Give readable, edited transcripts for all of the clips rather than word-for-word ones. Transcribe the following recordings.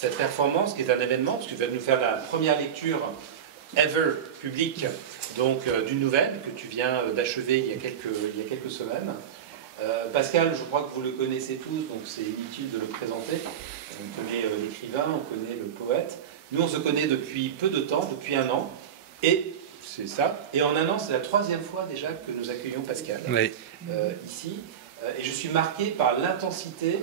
cette performance qui est un événement, parce que tu vas nous faire la première lecture ever publique donc d'une nouvelle que tu viens d'achever il y a quelques semaines. Pascal, je crois que vous le connaissez tous, donc c'est inutile de le présenter. On connaît l'écrivain, on connaît le poète. Nous, on se connaît depuis peu de temps, depuis 1 an, et c'est ça. Et en 1 an, c'est la 3e fois déjà que nous accueillons Pascal ici. Et je suis marqué par l'intensité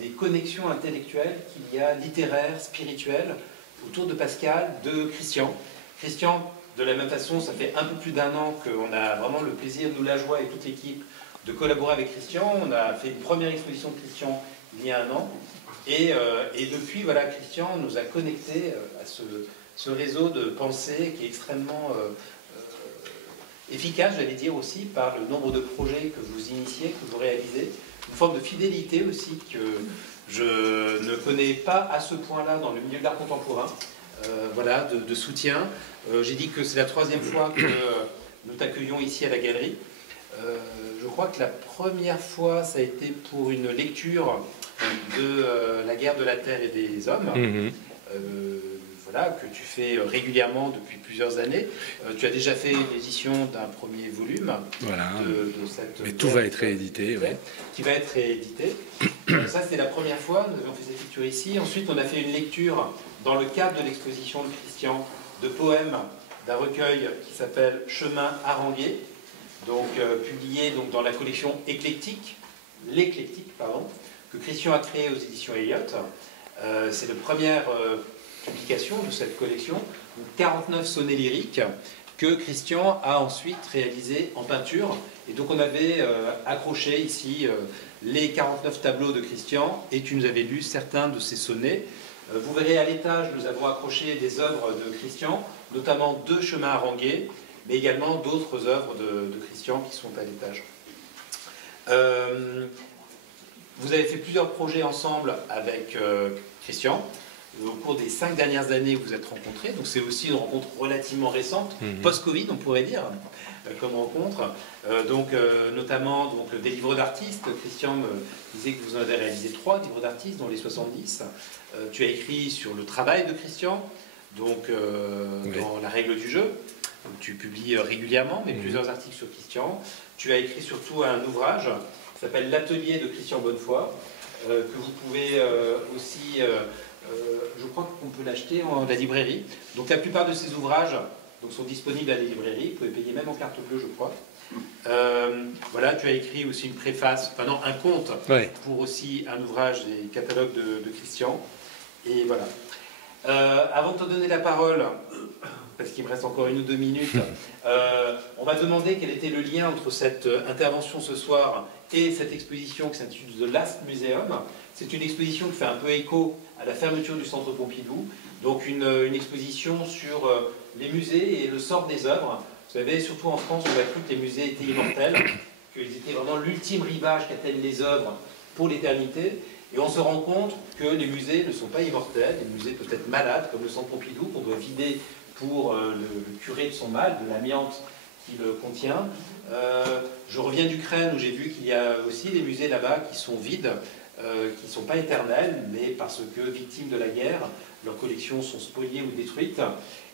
des connexions intellectuelles qu'il y a, littéraires, spirituelles, autour de Pascal, de Christian. Christian, de la même façon, ça fait un peu plus d'1 an qu'on a vraiment le plaisir, nous, la joie et toute l'équipe, de collaborer avec Christian. On a fait une première exposition de Christian il y a 1 an. Et depuis, voilà, Christian nous a connectés à ce réseau de pensée qui est extrêmement efficace, j'allais dire aussi, par le nombre de projets que vous initiez, que vous réalisez. Une forme de fidélité aussi que je ne connais pas à ce point-là dans le milieu de l'art contemporain. Voilà, de soutien. J'ai dit que c'est la 3e fois que nous t'accueillons ici à la galerie. Je crois que la première fois, ça a été pour une lecture de La guerre de la terre et des hommes, voilà, que tu fais régulièrement depuis plusieurs années. Tu as déjà fait l'édition d'un premier volume. Voilà. De cette mais tout va être réédité. Oui. Qui va être réédité. Ça, c'était la première fois, nous avions fait cette lecture ici. Ensuite, on a fait une lecture dans le cadre de l'exposition de Christian de poèmes d'un recueil qui s'appelle Chemin harangué, donc publié donc, dans la collection L'Éclectique, pardon, que Christian a créé aux éditions Eliott. C'est la première publication de cette collection, donc 49 sonnets lyriques que Christian a ensuite réalisé en peinture. Et donc on avait accroché ici les 49 tableaux de Christian et tu nous avais lu certains de ces sonnets. Vous verrez à l'étage, nous avons accroché des œuvres de Christian, notamment 2 chemins harangués, mais également d'autres œuvres de Christian qui sont à l'étage. Vous avez fait plusieurs projets ensemble avec Christian. Au cours des 5 dernières années, vous êtes rencontrés. Donc c'est aussi une rencontre relativement récente, post-Covid, on pourrait dire, comme rencontre. Notamment donc, des livres d'artistes. Christian me disait que vous en avez réalisé 3 livres d'artistes, dont les 70. Tu as écrit sur le travail de Christian, donc dans La règle du jeu. Donc, tu publies régulièrement, mais plusieurs articles sur Christian. Tu as écrit surtout un ouvrage qui s'appelle L'atelier de Christian Bonnefoy, que vous pouvez aussi... je crois qu'on peut l'acheter en la librairie. Donc la plupart de ces ouvrages donc, sont disponibles à la librairie. Vous pouvez payer même en carte bleue, je crois. Voilà, tu as écrit aussi une préface, enfin non, un conte pour aussi un ouvrage des catalogues de Christian. Et voilà. Avant de te donner la parole, parce qu'il me reste encore 1 ou 2 minutes, on m'a demandé quel était le lien entre cette intervention ce soir et cette exposition qui s'intitule The Last Museum. C'est une exposition qui fait un peu écho à la fermeture du Centre Pompidou, donc une exposition sur les musées et le sort des œuvres. Vous savez, surtout en France, on a cru que les musées étaient immortels, qu'ils étaient vraiment l'ultime rivage qu'atteignent les œuvres pour l'éternité. Et on se rend compte que les musées ne sont pas immortels, les musées peuvent être malades, comme le Centre Pompidou, qu'on doit vider pour le curer de son mal, de l'amiante qu'il contient. Je reviens d'Ukraine où j'ai vu qu'il y a aussi des musées là-bas qui sont vides, qui ne sont pas éternels, mais parce que, victimes de la guerre, leurs collections sont spoliées ou détruites.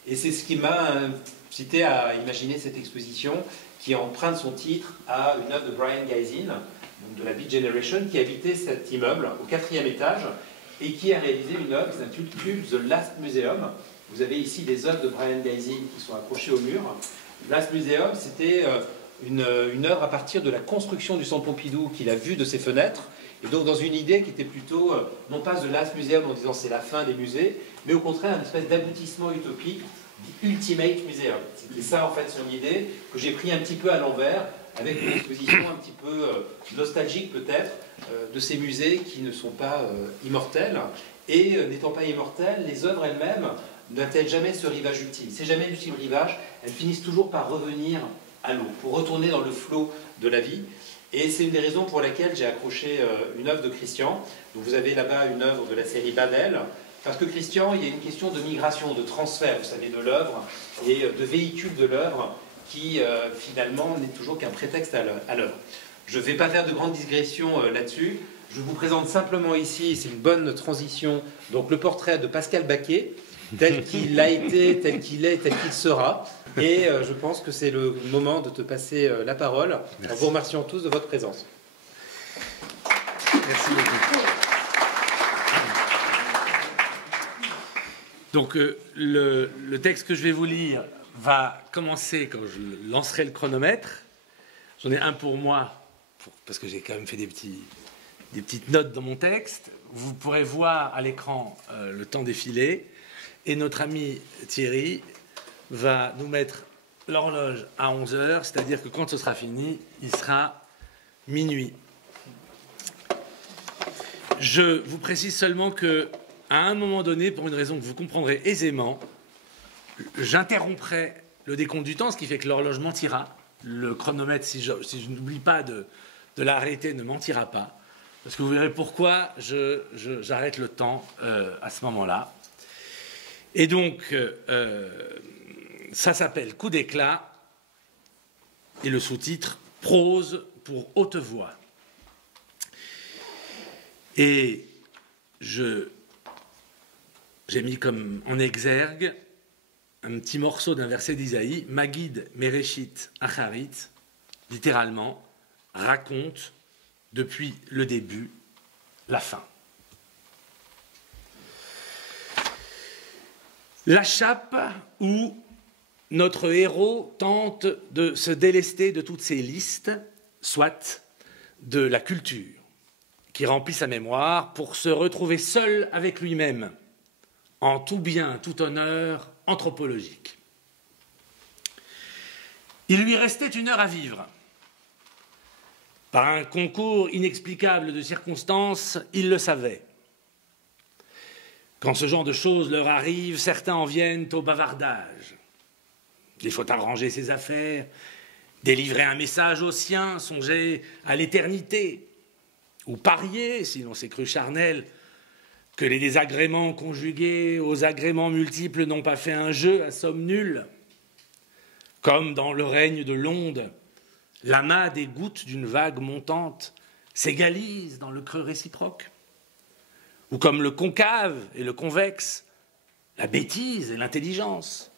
Et c'est ce qui m'a incité à imaginer cette exposition qui emprunte son titre à une œuvre de Brian Gysin, donc de la Beat Generation, qui habitait cet immeuble au 4e étage et qui a réalisé une œuvre qui s'intitule The Last Museum. Vous avez ici des œuvres de Brian Gysin qui sont accrochées au mur. The Last Museum, c'était une œuvre à partir de la construction du Centre Pompidou qu'il a vue de ses fenêtres, et donc dans une idée qui était plutôt, non pas The Last Museum en disant c'est la fin des musées, mais au contraire une espèce d'aboutissement utopique, The Ultimate Museum. C'était ça en fait son idée, que j'ai pris un petit peu à l'envers, avec une exposition un petit peu nostalgique peut-être, de ces musées qui ne sont pas immortels. Et n'étant pas immortels, les œuvres elles-mêmes n'atteignent jamais ce rivage ultime. C'est jamais l'ultime rivage, elles finissent toujours par revenir à l'eau, pour retourner dans le flot de la vie. Et c'est une des raisons pour laquelle j'ai accroché une œuvre de Christian. Donc vous avez là-bas une œuvre de la série Babel, parce que Christian, il y a une question de migration, de transfert, vous savez, de l'œuvre et de véhicule de l'œuvre qui finalement n'est toujours qu'un prétexte à l'œuvre. Je ne vais pas faire de grandes digressions là-dessus. Je vous présente simplement ici, c'est une bonne transition, donc le portrait de Pascal Baquet, tel qu'il a été, tel qu'il est, tel qu'il sera. Et je pense que c'est le moment de te passer la parole. En vous remerciant tous de votre présence. Merci beaucoup. Donc le texte que je vais vous lire va commencer quand je lancerai le chronomètre. J'en ai un pour moi, parce que j'ai quand même fait des petites notes dans mon texte. Vous pourrez voir à l'écran le temps défiler. Et notre ami Thierry va nous mettre l'horloge à 11 heures, c'est-à-dire que quand ce sera fini, il sera minuit. Je vous précise seulement que, à un moment donné, pour une raison que vous comprendrez aisément, j'interromprai le décompte du temps, ce qui fait que l'horloge mentira. Le chronomètre, si je n'oublie pas de l'arrêter, ne mentira pas. Parce que vous verrez pourquoi j'arrête le temps à ce moment-là. Et donc, ça s'appelle Coup d'éclat, et le sous-titre Prose pour haute voix. Et j'ai mis comme en exergue un petit morceau d'un verset d'Isaïe, Magid Mereshit Acharit, littéralement, raconte depuis le début la fin. La chape où notre héros tente de se délester de toutes ces listes, soit de la culture, qui remplit sa mémoire pour se retrouver seul avec lui-même, en tout bien, tout honneur anthropologique. Il lui restait 1 heure à vivre. Par un concours inexplicable de circonstances, il le savait. Quand ce genre de choses leur arrive, certains en viennent au bavardage. Il faut arranger ses affaires, délivrer un message aux siens, songer à l'éternité, ou parier, si l'on s'est cru charnel, que les désagréments conjugués aux agréments multiples n'ont pas fait un jeu à somme nulle. Comme dans le règne de l'onde, l'amas des gouttes d'une vague montante s'égalise dans le creux réciproque. Ou comme le concave et le convexe, la bêtise et l'intelligence,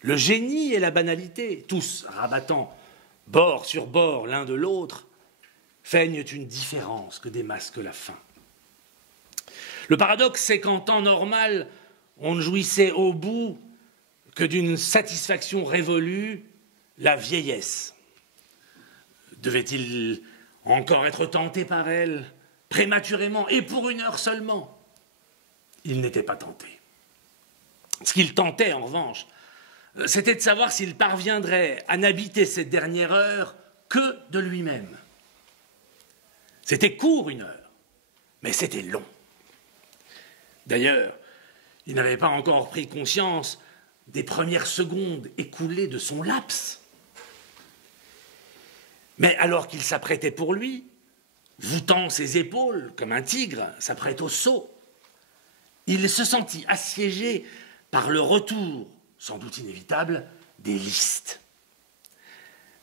le génie et la banalité, tous rabattant bord sur bord l'un de l'autre, feignent une différence que démasque la fin. Le paradoxe, c'est qu'en temps normal, on ne jouissait au bout que d'une satisfaction révolue, la vieillesse. Devait-il encore être tenté par elle, prématurément, et pour 1 heure seulement? Il n'était pas tenté. Ce qu'il tentait, en revanche, c'était de savoir s'il parviendrait à n'habiter cette dernière heure que de lui-même. C'était court 1 heure, mais c'était long. D'ailleurs, il n'avait pas encore pris conscience des premières secondes écoulées de son laps. Mais alors qu'il s'apprêtait pour lui, voûtant ses épaules comme un tigre s'apprête au saut, il se sentit assiégé par le retour, sans doute inévitable, des listes.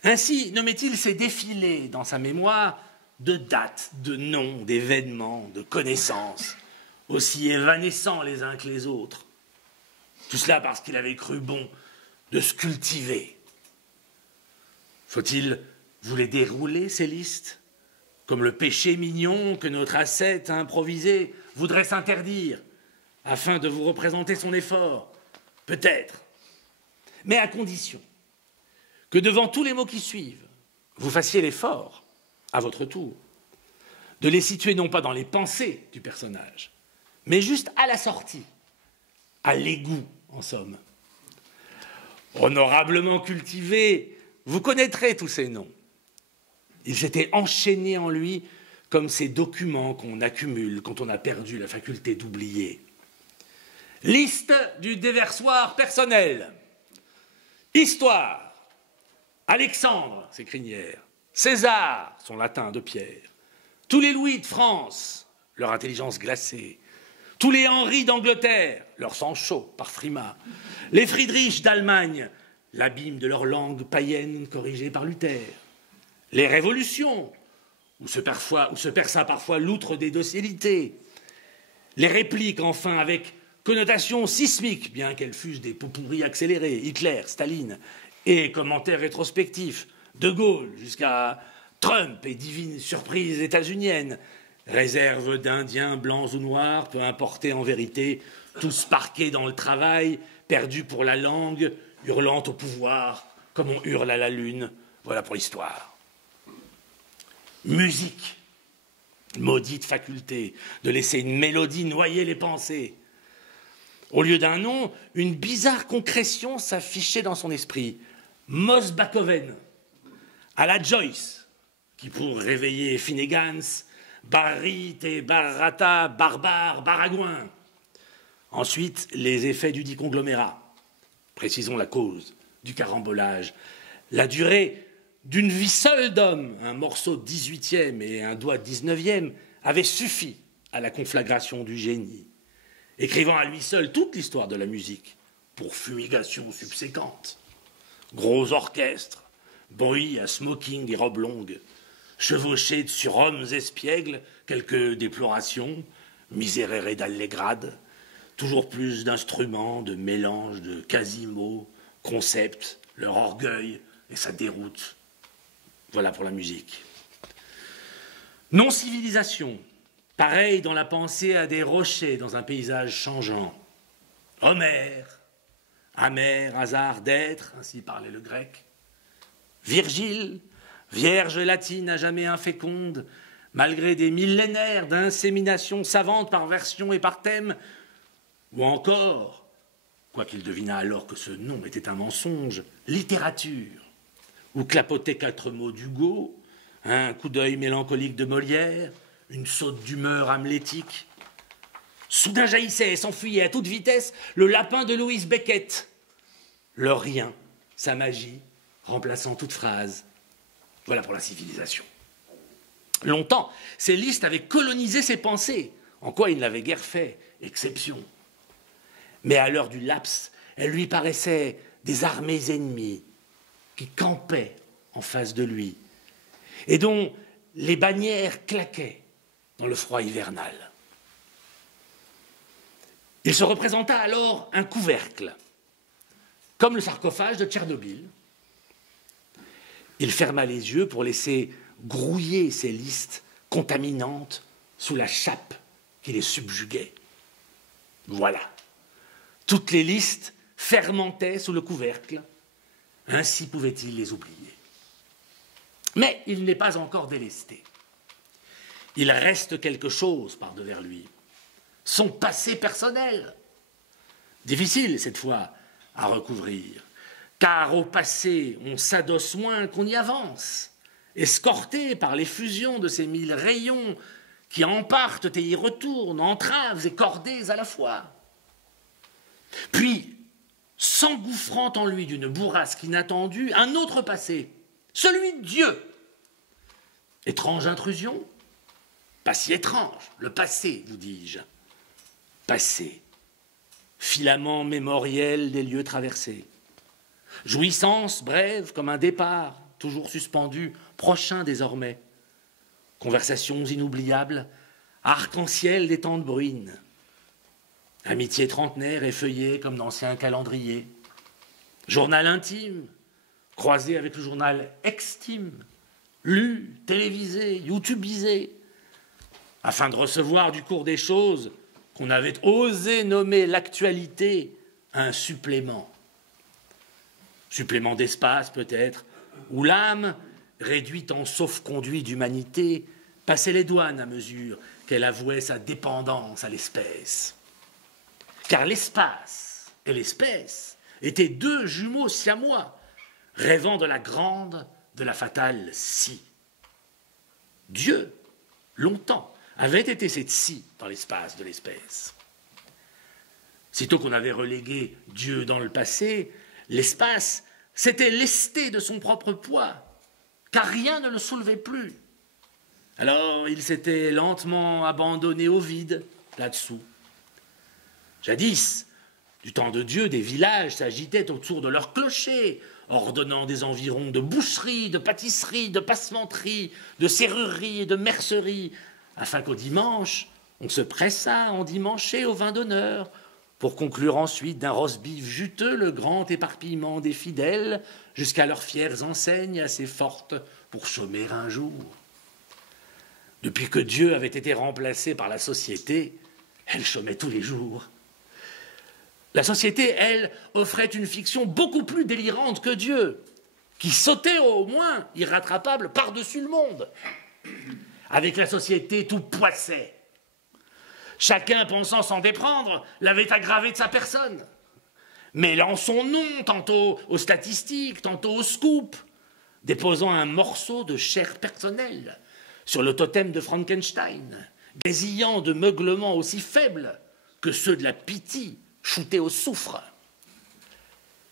Ainsi nommait-il ces défilés dans sa mémoire de dates, de noms, d'événements, de connaissances, aussi évanescents les uns que les autres. Tout cela parce qu'il avait cru bon de se cultiver. Faut-il vous les dérouler, ces listes, comme le péché mignon que notre ascète improvisé voudrait s'interdire, afin de vous représenter son effort? Peut-être, mais à condition que devant tous les mots qui suivent, vous fassiez l'effort, à votre tour, de les situer non pas dans les pensées du personnage, mais juste à la sortie, à l'égout, en somme. Honorablement cultivé, vous connaîtrez tous ces noms. Ils s'étaient enchaînés en lui comme ces documents qu'on accumule quand on a perdu la faculté d'oublier. Liste du déversoir personnel. Histoire. Alexandre, ses crinières. César, son latin de pierre. Tous les Louis de France, leur intelligence glacée. Tous les Henri d'Angleterre, leur sang chaud par Frimat. Les Friedrich d'Allemagne, l'abîme de leur langue païenne corrigée par Luther. Les révolutions, où se perça parfois l'outre des docilités. Les répliques, enfin, avec connotation sismique, bien qu'elles fussent des pot-pourris accélérés, Hitler, Staline, et commentaires rétrospectifs, De Gaulle jusqu'à Trump et divine surprise états-unienne, réserve d'Indiens blancs ou noirs, peu importe en vérité, tous parqués dans le travail, perdus pour la langue, hurlant au pouvoir, comme on hurle à la lune. Voilà pour l'histoire. Musique, maudite faculté de laisser une mélodie noyer les pensées. Au lieu d'un nom, une bizarre concrétion s'affichait dans son esprit. Mos Bakoven, à la Joyce, qui pour réveiller Finnegans, Barrit et Barrata, Barbare, Baragouin. Ensuite, les effets du dit conglomérat. Précisons la cause du carambolage. La durée d'une vie seule d'homme, un morceau de 18e et un doigt de 19e, avait suffi à la conflagration du génie, écrivant à lui seul toute l'histoire de la musique, pour fumigation subséquente. Gros orchestre, bruit à smoking et robe longue, chevauchés de surhommes espiègles, quelques déplorations, miserere d'allégrade, toujours plus d'instruments, de mélanges, de quasimots, concepts, leur orgueil et sa déroute. Voilà pour la musique. Non-civilisation, pareil dans la pensée à des rochers dans un paysage changeant. Homère, amer hasard d'être, ainsi parlait le grec. Virgile, vierge latine à jamais inféconde, malgré des millénaires d'insémination savante par version et par thème, ou encore, quoiqu'il devina alors que ce nom était un mensonge, littérature, où clapotaient 4 mots d'Hugo, un coup d'œil mélancolique de Molière, une saute d'humeur hamlétique. Soudain jaillissait et s'enfuyait à toute vitesse le lapin de Louise Beckett. Le rien, sa magie, remplaçant toute phrase. Voilà pour la civilisation. Longtemps, ces listes avaient colonisé ses pensées, en quoi il n'avait guère fait exception. Mais à l'heure du laps, elles lui paraissaient des armées ennemies qui campaient en face de lui et dont les bannières claquaient dans le froid hivernal. Il se représenta alors un couvercle, comme le sarcophage de Tchernobyl. Il ferma les yeux pour laisser grouiller ces listes contaminantes sous la chape qui les subjuguait. Voilà. Toutes les listes fermentaient sous le couvercle. Ainsi pouvait-il les oublier. Mais il n'est pas encore délesté. Il reste quelque chose par-devers lui. Son passé personnel. Difficile, cette fois, à recouvrir. Car au passé, on s'adosse moins qu'on y avance, escorté par les fusions de ces 1000 rayons qui en partent et y retournent, entraves et cordées à la fois. Puis, s'engouffrant en lui d'une bourrasque inattendue, un autre passé, celui de Dieu. Étrange intrusion? Pas si étrange, le passé, vous dis-je. Passé, filament mémoriel des lieux traversés. Jouissance brève comme un départ, toujours suspendu, prochain désormais. Conversations inoubliables, arc-en-ciel des temps de bruine. Amitié trentenaire effeuillée comme d'anciens calendriers. Journal intime, croisé avec le journal extime, lu, télévisé, youtubisé, afin de recevoir du cours des choses qu'on avait osé nommer l'actualité un supplément. Supplément d'espace peut-être, où l'âme, réduite en sauf-conduit d'humanité, passait les douanes à mesure qu'elle avouait sa dépendance à l'espèce. Car l'espace et l'espèce étaient 2 jumeaux siamois, rêvant de la grande, de la fatale scie. Dieu, longtemps, avait été cette scie dans l'espace de l'espèce. Sitôt qu'on avait relégué Dieu dans le passé, l'espace s'était lesté de son propre poids, car rien ne le soulevait plus. Alors il s'était lentement abandonné au vide, là-dessous. Jadis, du temps de Dieu, des villages s'agitaient autour de leurs clochers, ordonnant des environs de boucherie, de pâtisserie, de passementerie, de serrurerie et de mercerie, afin qu'au dimanche, on se pressât endimanché au vin d'honneur, pour conclure ensuite d'un roast-beef juteux le grand éparpillement des fidèles, jusqu'à leurs fières enseignes assez fortes pour chômer un jour. Depuis que Dieu avait été remplacé par la société, elle chômait tous les jours. La société, elle, offrait une fiction beaucoup plus délirante que Dieu, qui sautait au moins, irrattrapable, par-dessus le monde. Avec la société, tout poissait. Chacun, pensant s'en déprendre, l'avait aggravé de sa personne, mêlant son nom tantôt aux statistiques, tantôt aux scoops, déposant un morceau de chair personnelle sur le totem de Frankenstein, grésillant de meuglements aussi faibles que ceux de la Pythie shootés au soufre.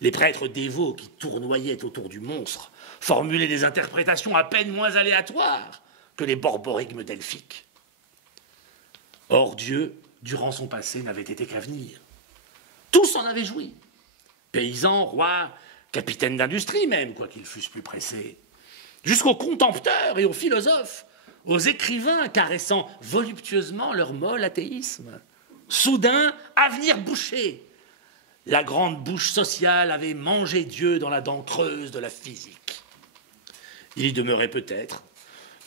Les prêtres dévots qui tournoyaient autour du monstre formulaient des interprétations à peine moins aléatoires que les borborigmes delphiques. Or Dieu, durant son passé, n'avait été qu'avenir. Tous en avaient joui. Paysans, rois, capitaines d'industrie même, quoiqu'ils fussent plus pressés. Jusqu'aux contempteurs et aux philosophes, aux écrivains caressant voluptueusement leur molle athéisme. Soudain, avenir bouché. La grande bouche sociale avait mangé Dieu dans la dent creuse de la physique. Il y demeurait peut-être,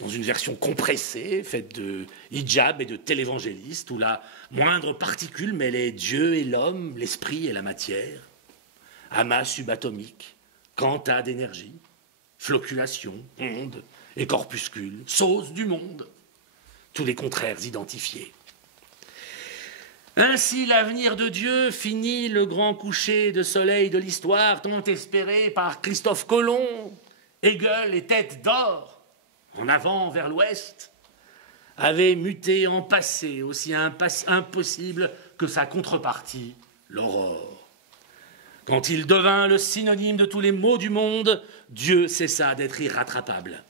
dans une version compressée, faite de hijab et de télévangéliste, où la moindre particule mêlait Dieu et l'homme, l'esprit et la matière, amas subatomique, quanta d'énergie, flocculation, onde et corpuscule, sauce du monde, tous les contraires identifiés. Ainsi l'avenir de Dieu finit le grand coucher de soleil de l'histoire tant espéré par Christophe Colomb, Hegel et Tête d'Or, en avant vers l'ouest, avait muté en passé aussi impossible que sa contrepartie, l'aurore. Quand il devint le synonyme de tous les maux du monde, Dieu cessa d'être irrattrapable.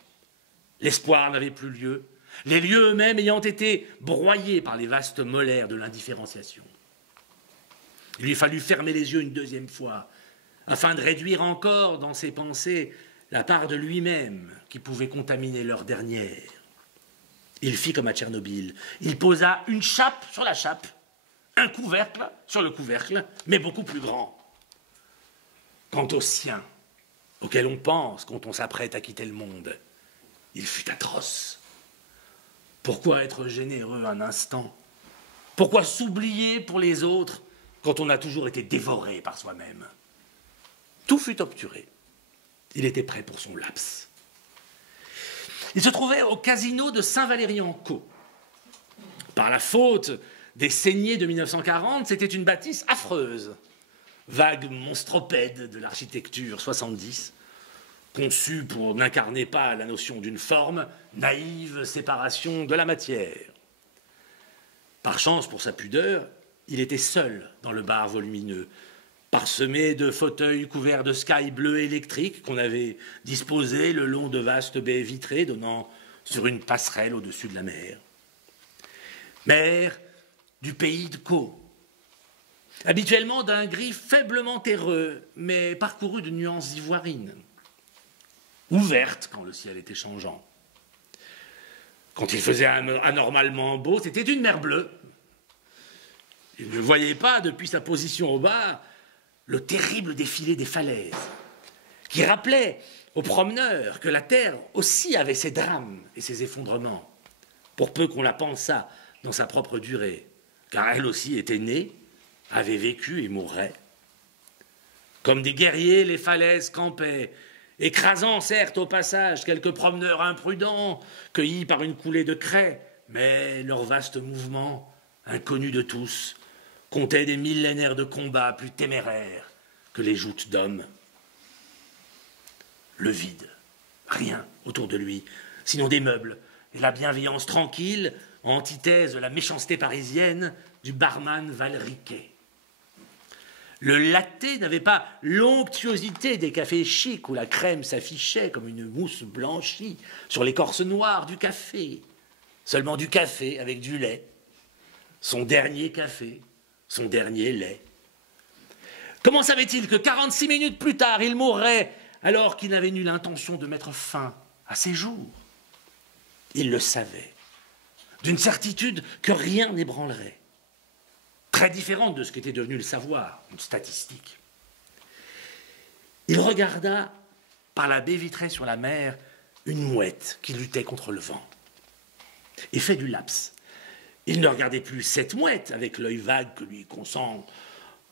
L'espoir n'avait plus lieu, les lieux eux-mêmes ayant été broyés par les vastes molaires de l'indifférenciation. Il lui fallut fermer les yeux une deuxième fois, afin de réduire encore dans ses pensées la part de lui-même qui pouvait contaminer leur dernière. Il fit comme à Tchernobyl, il posa une chape sur la chape, un couvercle sur le couvercle, mais beaucoup plus grand. Quant aux siens, auxquels on pense quand on s'apprête à quitter le monde, il fut atroce. Pourquoi être généreux un instant? Pourquoi s'oublier pour les autres quand on a toujours été dévoré par soi-même? Tout fut obturé. Il était prêt pour son laps. Il se trouvait au casino de Saint-Valery-en-Caux. Par la faute des saignées de 1940, c'était une bâtisse affreuse, vague monstropède de l'architecture 70, conçue pour n'incarner pas la notion d'une forme, naïve séparation de la matière. Par chance pour sa pudeur, il était seul dans le bar volumineux, parsemé de fauteuils couverts de sky bleu électrique qu'on avait disposés le long de vastes baies vitrées donnant sur une passerelle au-dessus de la mer. Mer du pays de Caux, habituellement d'un gris faiblement terreux, mais parcouru de nuances ivoirines, ouverte quand le ciel était changeant. Quand il faisait anormalement beau, c'était une mer bleue. Il ne voyait pas, depuis sa position au bar, le terrible défilé des falaises, qui rappelait aux promeneurs que la terre aussi avait ses drames et ses effondrements, pour peu qu'on la pensât dans sa propre durée, car elle aussi était née, avait vécu et mourrait. Comme des guerriers, les falaises campaient, écrasant certes au passage quelques promeneurs imprudents, cueillis par une coulée de craie, mais leur vaste mouvement, inconnu de tous, comptait des millénaires de combats plus téméraires que les joutes d'hommes. Le vide, rien autour de lui, sinon des meubles, et la bienveillance tranquille, antithèse de la méchanceté parisienne du barman valriquet. Le latte n'avait pas l'onctuosité des cafés chics où la crème s'affichait comme une mousse blanchie sur l'écorce noire du café. Seulement du café avec du lait. Son dernier café, son dernier lait. Comment savait-il que 46 minutes plus tard, il mourrait alors qu'il n'avait nulle intention de mettre fin à ses jours. Il le savait, d'une certitude que rien n'ébranlerait, très différente de ce qu'était devenu le savoir, une statistique. Il regarda par la baie vitrée sur la mer une mouette qui luttait contre le vent. Effet du laps. Il ne regardait plus cette mouette avec l'œil vague que lui consent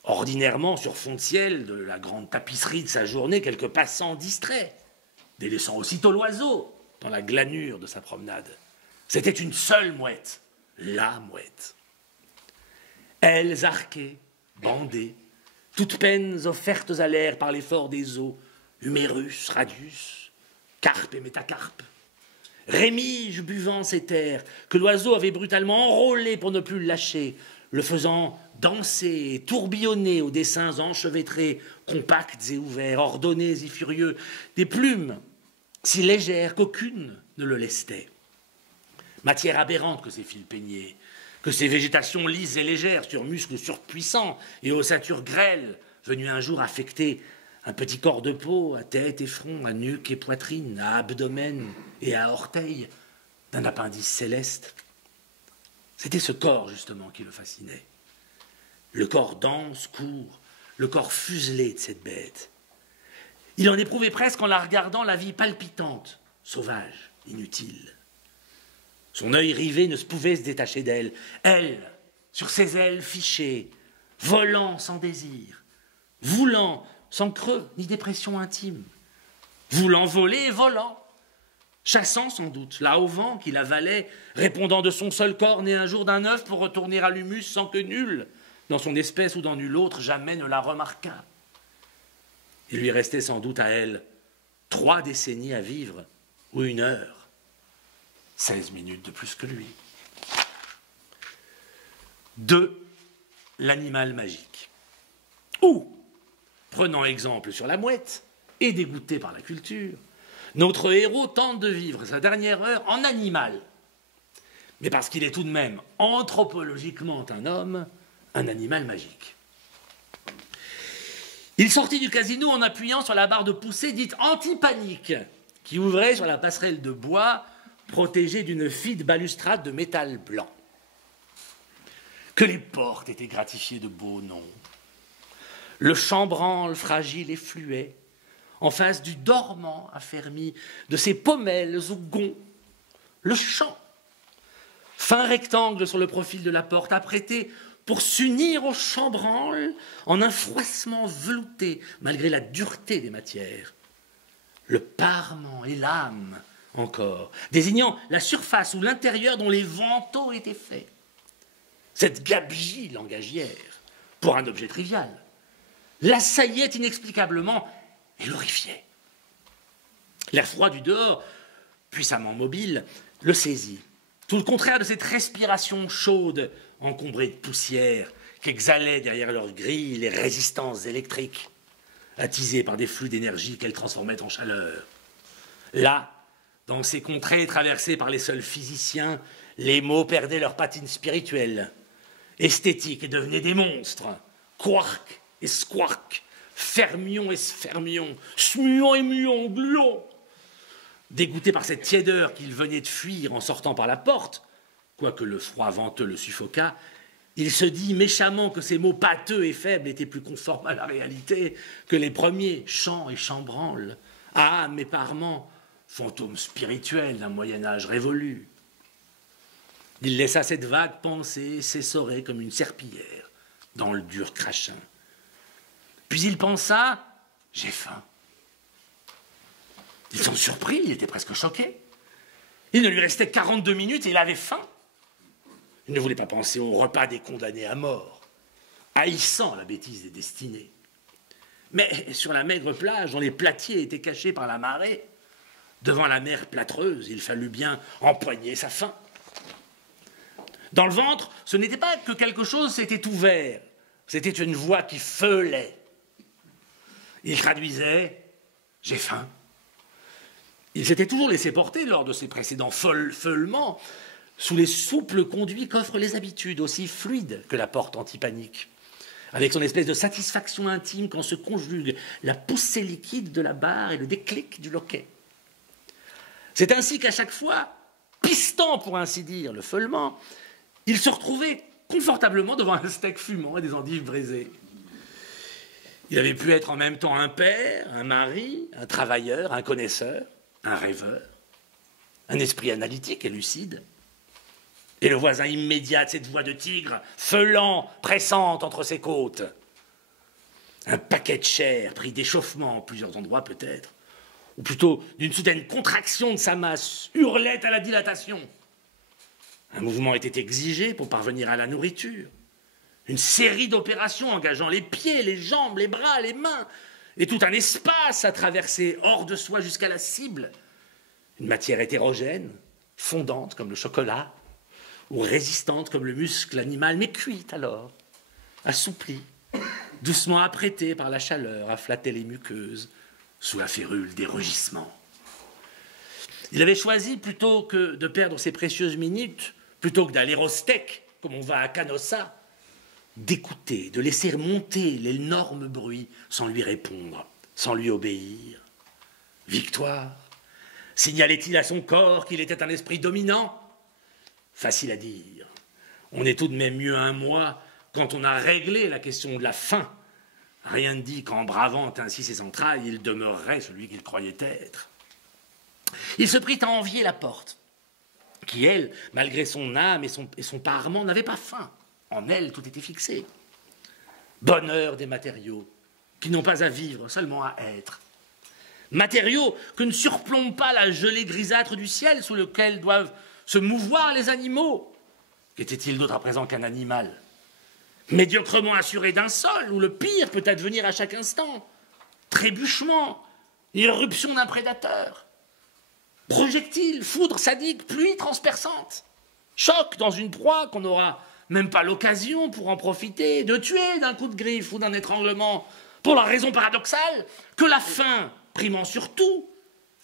ordinairement sur fond de ciel de la grande tapisserie de sa journée quelques passants distraits, délaissant aussitôt l'oiseau dans la glanure de sa promenade. C'était une seule mouette, la mouette. Ailes arquées, bandées, toutes peines offertes à l'air par l'effort des eaux, humérus, radius, carpe et métacarpe. Rémige buvant cet air que l'oiseau avait brutalement enrôlé pour ne plus le lâcher, le faisant danser et tourbillonner aux dessins enchevêtrés, compacts et ouverts, ordonnés et furieux, des plumes si légères qu'aucune ne le lestait. Matière aberrante que ces fils peignés, que ces végétations lisses et légères sur muscles surpuissants et ossatures grêles, venues un jour affecter un petit corps de peau à tête et front, à nuque et poitrine, à abdomen et à orteil d'un appendice céleste. C'était ce corps, justement, qui le fascinait. Le corps dense, court, le corps fuselé de cette bête. Il en éprouvait presque en la regardant la vie palpitante, sauvage, inutile. Son œil rivé ne pouvait se détacher d'elle. Elle, sur ses ailes fichées, volant sans désir, voulant sans creux ni dépression intime, voulant voler et volant, chassant sans doute, là au vent qui l'avalait, répondant de son seul corps né un jour d'un œuf pour retourner à l'humus sans que nul, dans son espèce ou dans nulle autre, jamais ne la remarquât. Il lui restait sans doute à elle 3 décennies à vivre, ou 1 heure, 16 minutes de plus que lui. 2. L'animal magique. Ou, prenant exemple sur la mouette, et dégoûté par la culture, notre héros tente de vivre sa dernière heure en animal. Mais parce qu'il est tout de même anthropologiquement un homme, un animal magique. Il sortit du casino en appuyant sur la barre de poussée dite anti-panique, qui ouvrait sur la passerelle de bois protégée d'une fine balustrade de métal blanc. Que les portes étaient gratifiées de beaux noms. Le chambranle fragile et fluet, en face du dormant affermi de ses pommelles ou gonds. Le champ, fin rectangle sur le profil de la porte, apprêté pour s'unir au chambranle en un froissement velouté, malgré la dureté des matières. Le parement et l'âme, encore, désignant la surface ou l'intérieur dont les vantaux étaient faits. Cette gabegie langagière, pour un objet trivial, l'assaillait inexplicablement et l'horrifiait. L'air froid du dehors, puissamment mobile, le saisit. Tout le contraire de cette respiration chaude, encombrée de poussière, qu'exhalaient derrière leurs grilles les résistances électriques, attisées par des flux d'énergie qu'elles transformaient en chaleur. Là, dans ces contrées traversées par les seuls physiciens, les mots perdaient leur patine spirituelle, esthétique et devenaient des monstres, quark et squark, fermion et sfermion, smuon et muon, gluon. Dégoûté par cette tiédeur qu'il venait de fuir en sortant par la porte, quoique le froid venteux le suffoquât, il se dit méchamment que ces mots pâteux et faibles étaient plus conformes à la réalité que les premiers chants et chambranles, âme et parement, fantômes spirituels d'un Moyen-Âge révolu. Il laissa cette vague pensée s'essorer comme une serpillière dans le dur crachin. Puis il pensa « J'ai faim ». Ils sont surpris, il était presque choqué. Il ne lui restait 42 minutes et il avait faim. Il ne voulait pas penser au repas des condamnés à mort, haïssant la bêtise des destinées. Mais sur la maigre plage, dont les platiers étaient cachés par la marée, devant la mer plâtreuse, il fallut bien empoigner sa faim. Dans le ventre, ce n'était pas que quelque chose s'était ouvert, c'était une voix qui feulait. Il traduisait « J'ai faim ». Il s'était toujours laissé porter lors de ses précédents feulements sous les souples conduits qu'offrent les habitudes, aussi fluides que la porte antipanique, avec son espèce de satisfaction intime quand se conjuguent la poussée liquide de la barre et le déclic du loquet. C'est ainsi qu'à chaque fois, pistant pour ainsi dire le feulement, il se retrouvait confortablement devant un steak fumant et des endives braisées. Il avait pu être en même temps un père, un mari, un travailleur, un connaisseur, un rêveur, un esprit analytique et lucide. Et le voisin immédiat de cette voix de tigre, feulant, pressante entre ses côtes. Un paquet de chair pris d'échauffement en plusieurs endroits peut-être, ou plutôt d'une soudaine contraction de sa masse, hurlait à la dilatation. Un mouvement était exigé pour parvenir à la nourriture. Une série d'opérations engageant les pieds, les jambes, les bras, les mains, et tout un espace à traverser hors de soi jusqu'à la cible. Une matière hétérogène, fondante comme le chocolat, ou résistante comme le muscle animal, mais cuite alors, assouplie, doucement apprêtée par la chaleur à flatter les muqueuses sous la férule des rugissements. Il avait choisi, plutôt que de perdre ses précieuses minutes, plutôt que d'aller au steak, comme on va à Canossa, d'écouter, de laisser monter l'énorme bruit sans lui répondre, sans lui obéir. Victoire, signalait-il à son corps qu'il était un esprit dominant? Facile à dire. On est tout de même mieux un mois quand on a réglé la question de la faim. Rien ne dit qu'en bravant ainsi ses entrailles, il demeurerait celui qu'il croyait être. Il se prit à envier la porte, qui, elle, malgré son âme et son parement, n'avait pas faim. En elle, tout était fixé. Bonheur des matériaux, qui n'ont pas à vivre, seulement à être. Matériaux que ne surplombe pas la gelée grisâtre du ciel sous lequel doivent se mouvoir les animaux. Qu'était-il d'autre à présent qu'un animal? Médiocrement assuré d'un sol, où le pire peut advenir à chaque instant. Trébuchement, irruption d'un prédateur. Projectile, foudre sadique, pluie transperçante. Choc dans une proie qu'on n'aura même pas l'occasion pour en profiter, de tuer d'un coup de griffe ou d'un étranglement, pour la raison paradoxale que la faim, primant sur tout,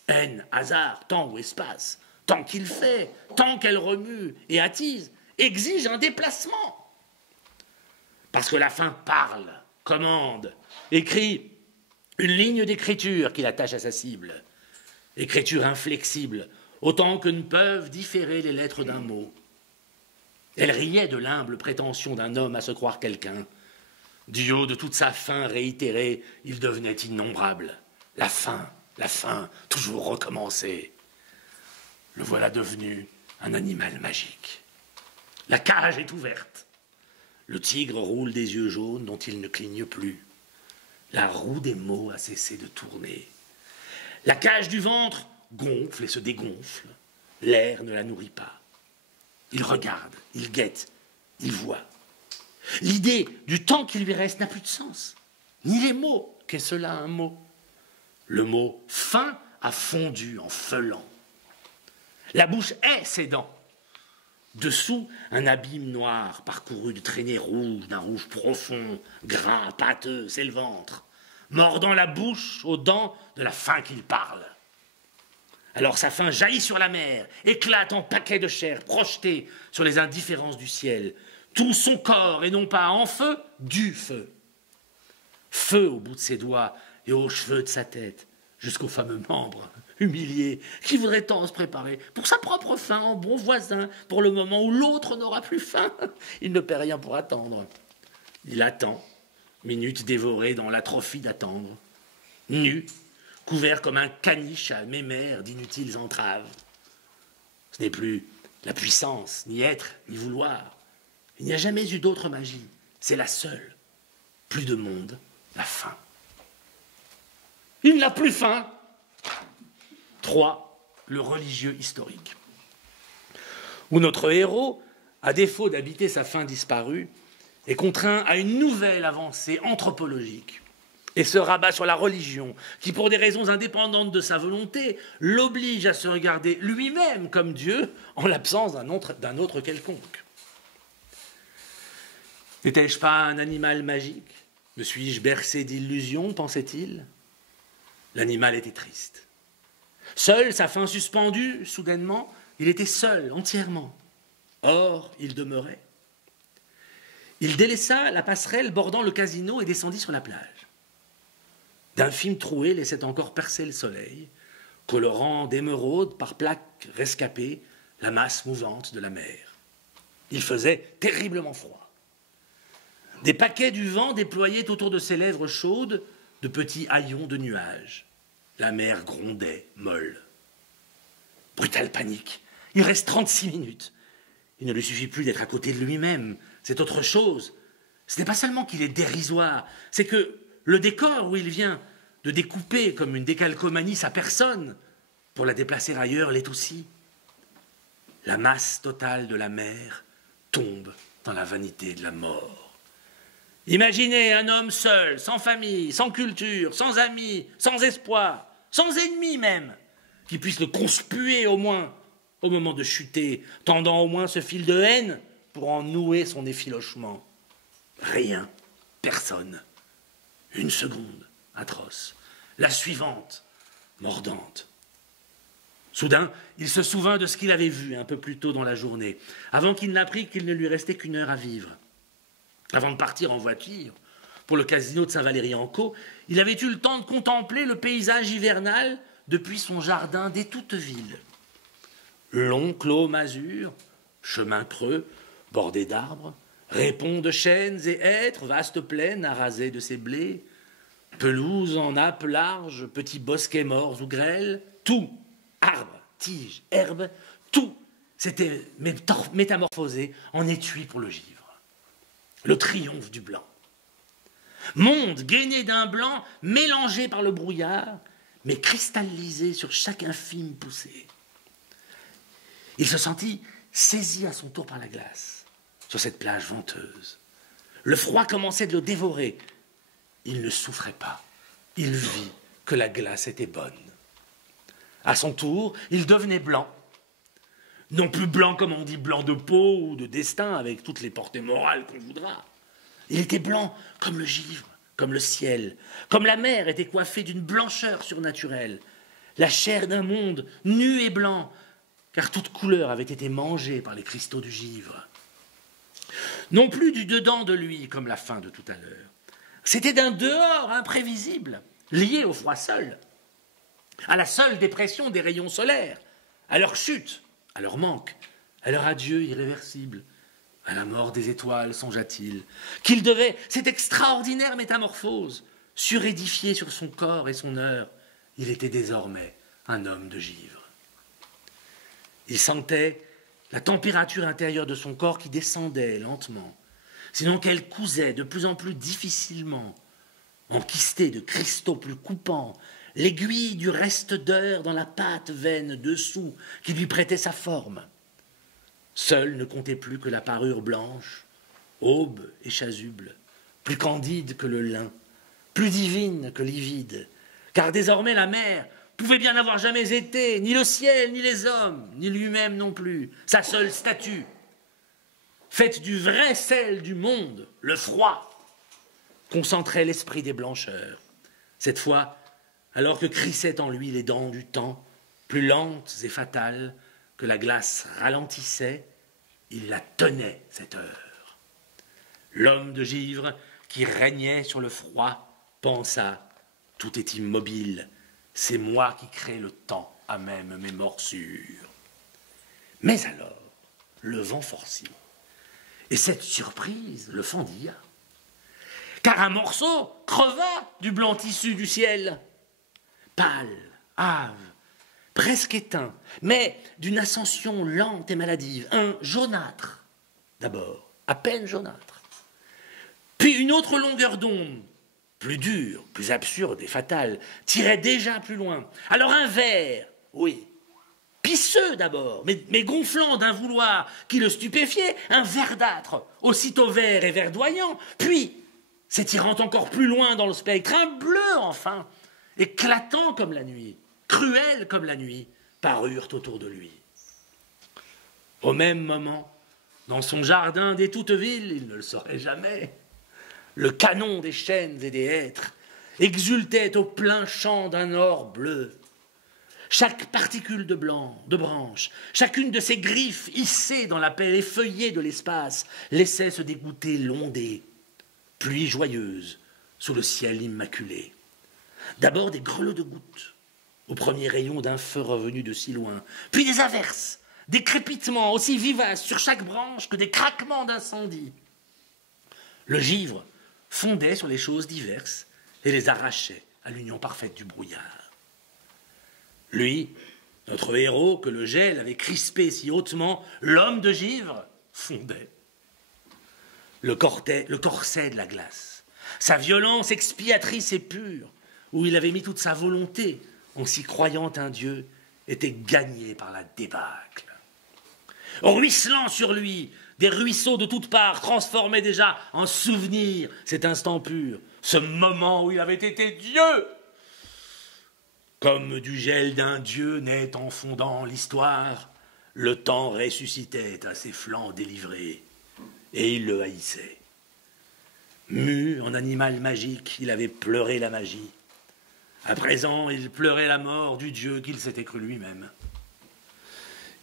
haine, hasard, temps ou espace, tant qu'il fait, tant qu'elle remue et attise, exige un déplacement. Parce que la faim parle, commande, écrit une ligne d'écriture qu'il attache à sa cible. Écriture inflexible, autant que ne peuvent différer les lettres d'un mot. Elle riait de l'humble prétention d'un homme à se croire quelqu'un. Du haut de toute sa faim réitérée, il devenait innombrable. La faim, toujours recommencer. Le voilà devenu un animal magique. La cage est ouverte. Le tigre roule des yeux jaunes dont il ne cligne plus. La roue des mots a cessé de tourner. La cage du ventre gonfle et se dégonfle. L'air ne la nourrit pas. Il regarde, il guette, il voit. L'idée du temps qui lui reste n'a plus de sens. Ni les mots. Qu'est cela un mot? Le mot faim a fondu en feulant. La bouche est ses dents. Dessous, un abîme noir parcouru de traînées rouges, d'un rouge profond, gras, pâteux, c'est le ventre, mordant la bouche aux dents de la faim qu'il parle. Alors sa faim jaillit sur la mer, éclate en paquets de chair projetés sur les indifférences du ciel. Tout son corps, et non pas en feu, du feu. Feu au bout de ses doigts et aux cheveux de sa tête, jusqu'aux fameux membres humiliés qui voudraient tant se préparer pour sa propre faim en bon voisin, pour le moment où l'autre n'aura plus faim. Il ne paie rien pour attendre. Il attend, minutes dévorées dans l'atrophie d'attendre, nu, couvert comme un caniche à mémère d'inutiles entraves. Ce n'est plus la puissance, ni être, ni vouloir. Il n'y a jamais eu d'autre magie. C'est la seule. Plus de monde, la faim. Il n'a plus faim. 3. Le religieux historique. Où notre héros, à défaut d'habiter sa faim disparue, est contraint à une nouvelle avancée anthropologique et se rabat sur la religion qui, pour des raisons indépendantes de sa volonté, l'oblige à se regarder lui-même comme Dieu en l'absence d'un autre quelconque. N'étais-je pas un animal magique? Me suis-je bercé d'illusions, pensait-il? L'animal était triste. Seul, sa faim suspendue, soudainement, il était seul, entièrement. Or, il demeurait. Il délaissa la passerelle bordant le casino et descendit sur la plage. D'infimes trouées laissaient encore percer le soleil, colorant d'émeraude par plaques rescapées la masse mouvante de la mer. Il faisait terriblement froid. Des paquets du vent déployaient autour de ses lèvres chaudes de petits haillons de nuages. La mer grondait, molle. Brutale panique. Il reste 36 minutes. Il ne lui suffit plus d'être à côté de lui-même. C'est autre chose. Ce n'est pas seulement qu'il est dérisoire, c'est que le décor où il vient de découper comme une décalcomanie sa personne pour la déplacer ailleurs l'est aussi. La masse totale de la mer tombe dans la vanité de la mort. Imaginez un homme seul, sans famille, sans culture, sans amis, sans espoir, sans ennemis même, qui puisse le conspuer au moins au moment de chuter, tendant au moins ce fil de haine pour en nouer son effilochement. Rien, personne. Une seconde, atroce. La suivante, mordante. Soudain, il se souvint de ce qu'il avait vu un peu plus tôt dans la journée, avant qu'il n'apprît qu'il ne lui restait qu'une heure à vivre. Avant de partir en voiture pour le casino de Saint-Valery-en-Caux, il avait eu le temps de contempler le paysage hivernal depuis son jardin d'Étouteville. Long clos masure, chemin creux, bordé d'arbres, répons de chênes et hêtres, vaste plaine arasée de ses blés, pelouse en nappe large, petits bosquets morts ou grêles, tout, arbres, tiges, herbes, tout s'était métamorphosé en étui pour le givre. Le triomphe du blanc. Monde gainé d'un blanc mélangé par le brouillard, mais cristallisé sur chaque infime poussée. Il se sentit saisi à son tour par la glace, sur cette plage venteuse. Le froid commençait de le dévorer. Il ne souffrait pas. Il vit que la glace était bonne. À son tour, il devenait blanc. Non plus blanc comme on dit blanc de peau ou de destin, avec toutes les portées morales qu'on voudra. Il était blanc comme le givre, comme le ciel, comme la mer était coiffée d'une blancheur surnaturelle. La chair d'un monde nu et blanc, car toute couleur avait été mangée par les cristaux du givre. Non plus du dedans de lui, comme la fin de tout à l'heure. C'était d'un dehors imprévisible, lié au froid seul, à la seule dépression des rayons solaires, à leur chute, à leur manque, à leur adieu irréversible. À la mort des étoiles, songea-t-il, qu'il devait, cette extraordinaire métamorphose, surédifier sur son corps et son heure. Il était désormais un homme de givre. Il sentait la température intérieure de son corps qui descendait lentement, sinon qu'elle cousait de plus en plus difficilement, enquistée de cristaux plus coupants, l'aiguille du reste d'heure dans la pâte veine dessous qui lui prêtait sa forme. Seule ne comptait plus que la parure blanche, aube et chasuble, plus candide que le lin, plus divine que livide, car désormais la mer pouvait bien n'avoir jamais été, ni le ciel, ni les hommes, ni lui-même non plus, sa seule statue, faite du vrai sel du monde, le froid, concentrait l'esprit des blancheurs. Cette fois, alors que crissaient en lui les dents du temps, plus lentes et fatales, que la glace ralentissait, il la tenait, cette heure. L'homme de givre qui régnait sur le froid pensa « Tout est immobile, c'est moi qui crée le temps à même mes morsures. » Mais alors, le vent forcit, et cette surprise le fendilla, car un morceau creva du blanc tissu du ciel, pâle, hâve, presque éteint, mais d'une ascension lente et maladive, un jaunâtre, d'abord, à peine jaunâtre, puis une autre longueur d'onde, plus dure, plus absurde et fatale, tirait déjà plus loin. Alors un vert, oui, pisseux d'abord, mais gonflant d'un vouloir qui le stupéfiait, un verdâtre, aussitôt vert et verdoyant, puis, s'étirant encore plus loin dans le spectre, un bleu enfin, éclatant comme la nuit, cruel comme la nuit, parurent autour de lui. Au même moment, dans son jardin d'Étouteville, il ne le saurait jamais, le canon des chênes et des hêtres exultait au plein champ d'un or bleu. Chaque particule de blanc, de branche, chacune de ces griffes hissées dans la pelle effeuillée de l'espace laissait se dégoûter l'ondée, pluie joyeuse sous le ciel immaculé. D'abord des grelots de gouttes, au premier rayon d'un feu revenu de si loin, puis des averses, des crépitements aussi vivaces sur chaque branche que des craquements d'incendie. Le givre fondait sur les choses diverses et les arrachait à l'union parfaite du brouillard. Lui, notre héros, que le gel avait crispé si hautement, l'homme de givre, fondait. Le corset de la glace, sa violence expiatrice et pure, où il avait mis toute sa volonté en s'y croyant un dieu, était gagné par la débâcle. Ruisselant sur lui, des ruisseaux de toutes parts transformaient déjà en souvenir cet instant pur, ce moment où il avait été Dieu. Comme du gel d'un dieu naît en fondant l'histoire, le temps ressuscitait à ses flancs délivrés, et il le haïssait. Mu en animal magique, il avait pleuré la magie. À présent, il pleurait la mort du dieu qu'il s'était cru lui-même.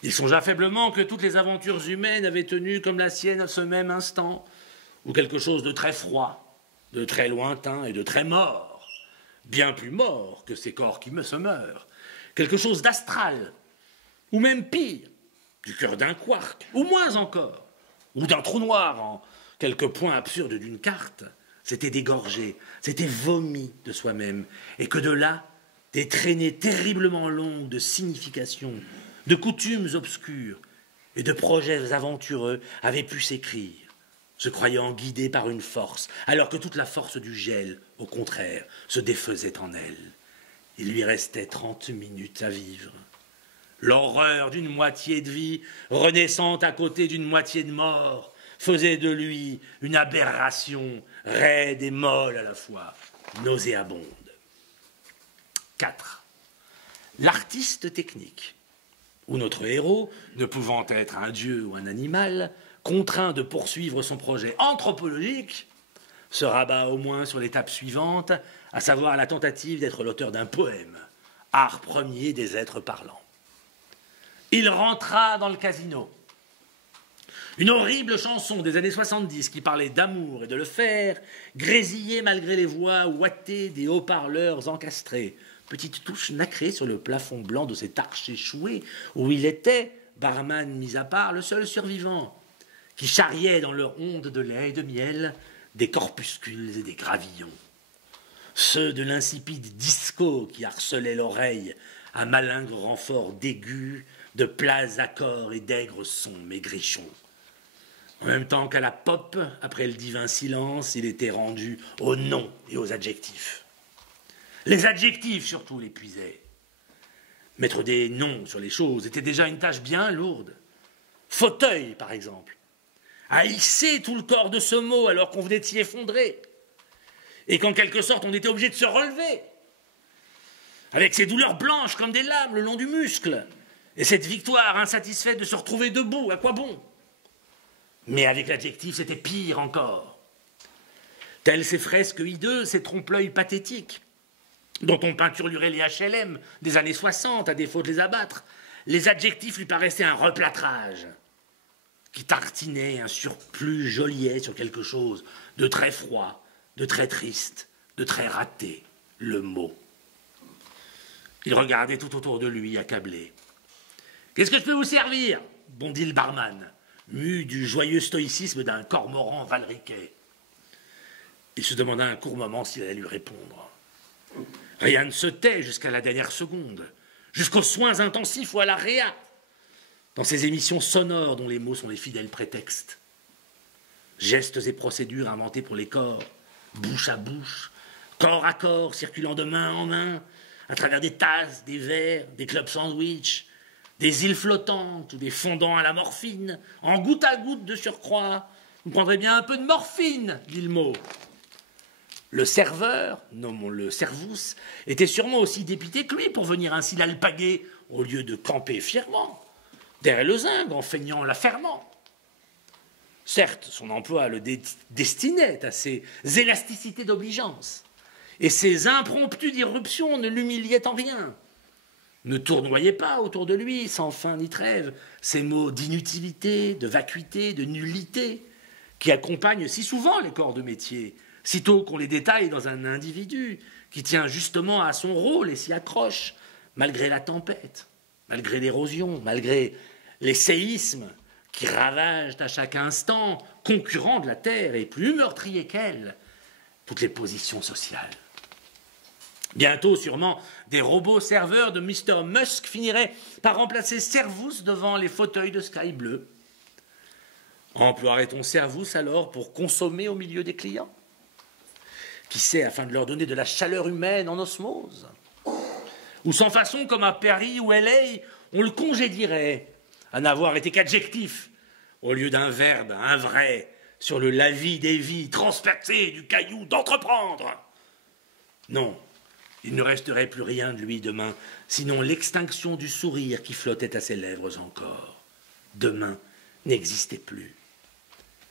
Il songea faiblement que toutes les aventures humaines avaient tenu comme la sienne à ce même instant, où quelque chose de très froid, de très lointain et de très mort, bien plus mort que ces corps qui se meurent, quelque chose d'astral, ou même pire, du cœur d'un quark, ou moins encore, ou d'un trou noir en quelques points absurdes d'une carte, s'était dégorgé, s'était vomi de soi-même, et que de là, des traînées terriblement longues de significations, de coutumes obscures et de projets aventureux avaient pu s'écrire, se croyant guidés par une force, alors que toute la force du gel, au contraire, se défaisait en elle. Il lui restait 30 minutes à vivre. L'horreur d'une moitié de vie, renaissant à côté d'une moitié de mort, faisait de lui une aberration raide et molle à la fois, nauséabonde. 4. L'artiste technique, où notre héros, ne pouvant être un dieu ou un animal, contraint de poursuivre son projet anthropologique, se rabat au moins sur l'étape suivante, à savoir la tentative d'être l'auteur d'un poème, art premier des êtres parlants. Il rentra dans le casino. Une horrible chanson des années 70 qui parlait d'amour et de le faire, grésillait malgré les voix ouatées des haut-parleurs encastrés. Petite touche nacrée sur le plafond blanc de cet arche échoué, où il était, barman mis à part, le seul survivant, qui charriait dans leur onde de lait et de miel des corpuscules et des gravillons. Ceux de l'insipide disco qui harcelaient l'oreille à malingre renfort d'aigus, de plats accords et d'aigres sons maigrichons. En même temps qu'à la pop, après le divin silence, il était rendu aux noms et aux adjectifs. Les adjectifs surtout l'épuisaient. Mettre des noms sur les choses était déjà une tâche bien lourde. Fauteuil, par exemple. À hisser tout le corps de ce mot alors qu'on venait de s'y effondrer. Et qu'en quelque sorte on était obligé de se relever. Avec ces douleurs blanches comme des lames le long du muscle. Et cette victoire insatisfaite de se retrouver debout, à quoi bon? Mais avec l'adjectif, c'était pire encore. Telles ces fresques hideuses, ces trompe-l'œil pathétiques, dont on peinturerait les HLM des années 60 à défaut de les abattre, les adjectifs lui paraissaient un replâtrage qui tartinait un surplus joliet sur quelque chose de très froid, de très triste, de très raté, le mot. Il regardait tout autour de lui, accablé. « Qu'est-ce que je peux vous servir ?» bondit le barman, mu du joyeux stoïcisme d'un cormoran valriquet. Il se demanda un court moment s'il allait lui répondre. Rien ne se tait jusqu'à la dernière seconde, jusqu'aux soins intensifs ou à la réa, dans ces émissions sonores dont les mots sont les fidèles prétextes. Gestes et procédures inventés pour les corps, bouche à bouche, corps à corps, circulant de main en main, à travers des tasses, des verres, des clubs sandwich, des îles flottantes ou des fondants à la morphine, en goutte à goutte de surcroît. Vous prendrez bien un peu de morphine, dit le mot. Le serveur, nommons-le Servus, était sûrement aussi dépité que lui pour venir ainsi l'alpaguer au lieu de camper fièrement, derrière le zinc en feignant l'affairement. Certes, son emploi le destinait à ses élasticités d'obligeance, et ses impromptus d'irruption ne l'humiliaient en rien. ne tournoyaient pas autour de lui, sans fin ni trêve, ces mots d'inutilité, de vacuité, de nullité, qui accompagnent si souvent les corps de métier, sitôt qu'on les détaille dans un individu qui tient justement à son rôle et s'y accroche, malgré la tempête, malgré l'érosion, malgré les séismes qui ravagent à chaque instant, concurrents de la Terre et plus meurtriers qu'elle, toutes les positions sociales. Bientôt, sûrement, des robots serveurs de Mr. Musk finiraient par remplacer Servus devant les fauteuils de Sky Bleu. Emploierait-on Servus alors pour consommer au milieu des clients? Qui sait, afin de leur donner de la chaleur humaine en osmose? Ou sans façon, comme à Paris ou LA, on le congédierait à n'avoir été qu'adjectif, au lieu d'un verbe, un vrai, sur le lavis des vies transpercées du caillou d'entreprendre. Non, il ne resterait plus rien de lui demain, sinon l'extinction du sourire qui flottait à ses lèvres encore. Demain n'existait plus.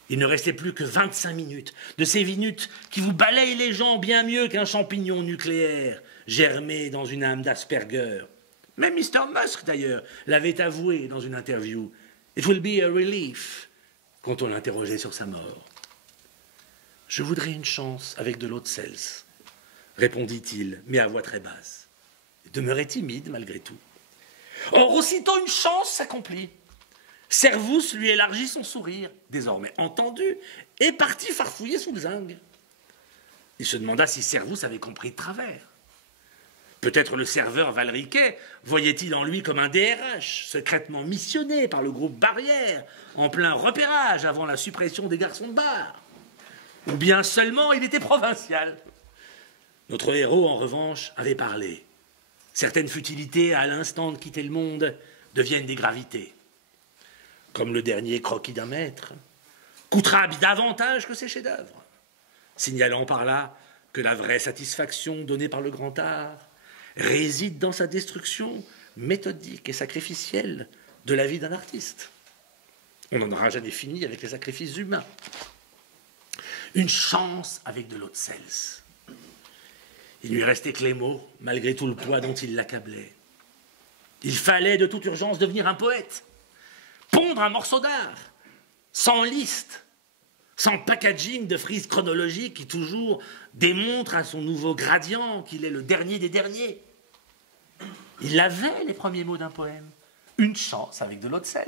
Il ne restait plus que 25 minutes, de ces minutes qui vous balayent les gens bien mieux qu'un champignon nucléaire, germé dans une âme d'Asperger. Même Mr. Musk, d'ailleurs, l'avait avoué dans une interview. « It will be a relief », quand on l'interrogeait sur sa mort. « Je voudrais une chance avec de l'eau de sels », répondit-il, mais à voix très basse. Il demeurait timide, malgré tout. Or, aussitôt une chance s'accomplit. Servus lui élargit son sourire, désormais entendu, et partit farfouiller sous le zinc. Il se demanda si Servus avait compris de travers. Peut-être le serveur Valriquet voyait-il en lui comme un DRH, secrètement missionné par le groupe Barrière, en plein repérage avant la suppression des garçons de bar. Ou bien seulement il était provincial. Notre héros, en revanche, avait parlé. Certaines futilités, à l'instant de quitter le monde, deviennent des gravités. Comme le dernier croquis d'un maître, coûtera davantage que ses chefs-d'œuvre, signalant par là que la vraie satisfaction donnée par le grand art réside dans sa destruction méthodique et sacrificielle de la vie d'un artiste. On n'en aura jamais fini avec les sacrifices humains. Une chance avec de l'eau de sels. Il lui restait que les mots, malgré tout le poids dont il l'accablait. Il fallait de toute urgence devenir un poète, pondre un morceau d'art, sans liste, sans packaging de frises chronologiques qui toujours démontre à son nouveau gradient qu'il est le dernier des derniers. Il avait les premiers mots d'un poème. Une chance avec de l'eau de sels.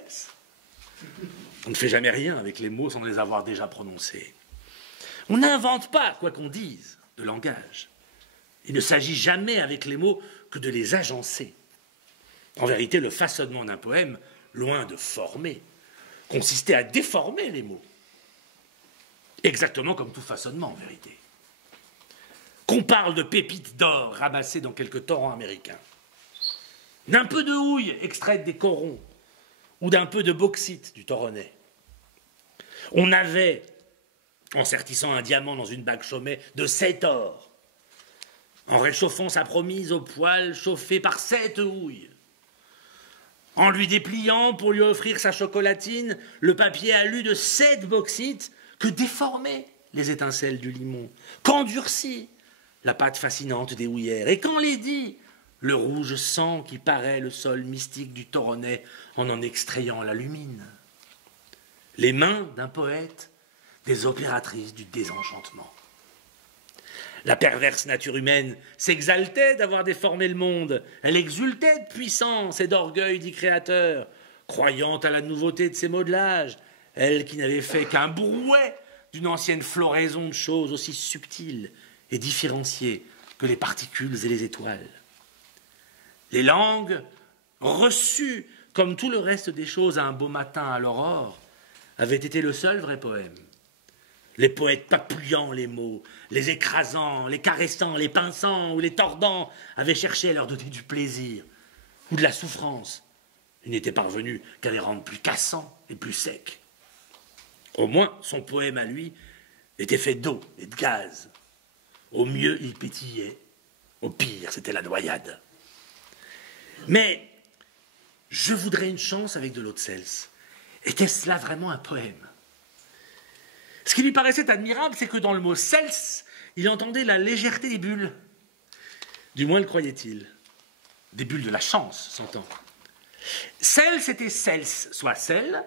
On ne fait jamais rien avec les mots sans les avoir déjà prononcés. On n'invente pas, quoi qu'on dise, de langage. Il ne s'agit jamais avec les mots que de les agencer. En vérité, le façonnement d'un poème, loin de former, consistait à déformer les mots. Exactement comme tout façonnement, en vérité. Qu'on parle de pépites d'or ramassées dans quelques torrents américains, d'un peu de houille extraite des corons, ou d'un peu de bauxite du Toronnais. On avait, en sertissant un diamant dans une bague chaumet, de 7 or, en réchauffant sa promise au poêle chauffé par 7 houilles, en lui dépliant pour lui offrir sa chocolatine le papier alu de 7 bauxites que déformaient les étincelles du limon, qu'endurcit la pâte fascinante des houillères, et qu'enlaidit le rouge sang qui paraît le sol mystique du Toronnais en extrayant la lumine. Les mains d'un poète, des opératrices du désenchantement. La perverse nature humaine s'exaltait d'avoir déformé le monde. Elle exultait de puissance et d'orgueil du Créateur, croyant à la nouveauté de ses modelages, elle qui n'avait fait qu'un brouet d'une ancienne floraison de choses aussi subtiles et différenciées que les particules et les étoiles. Les langues, reçues comme tout le reste des choses à un beau matin à l'aurore, avaient été le seul vrai poème. Les poètes papouillant les mots, les écrasant, les caressant, les pinçant ou les tordant avaient cherché à leur donner du plaisir ou de la souffrance. Ils n'étaient parvenus qu'à les rendre plus cassants et plus secs. Au moins, son poème à lui était fait d'eau et de gaz. Au mieux, il pétillait. Au pire, c'était la noyade. Mais je voudrais une chance avec de l'eau de sels. Était-ce là vraiment un poème? Ce qui lui paraissait admirable, c'est que dans le mot sels, il entendait la légèreté des bulles. Du moins le croyait-il. des bulles de la chance, s'entend. Cels, c'était cels, soit sel,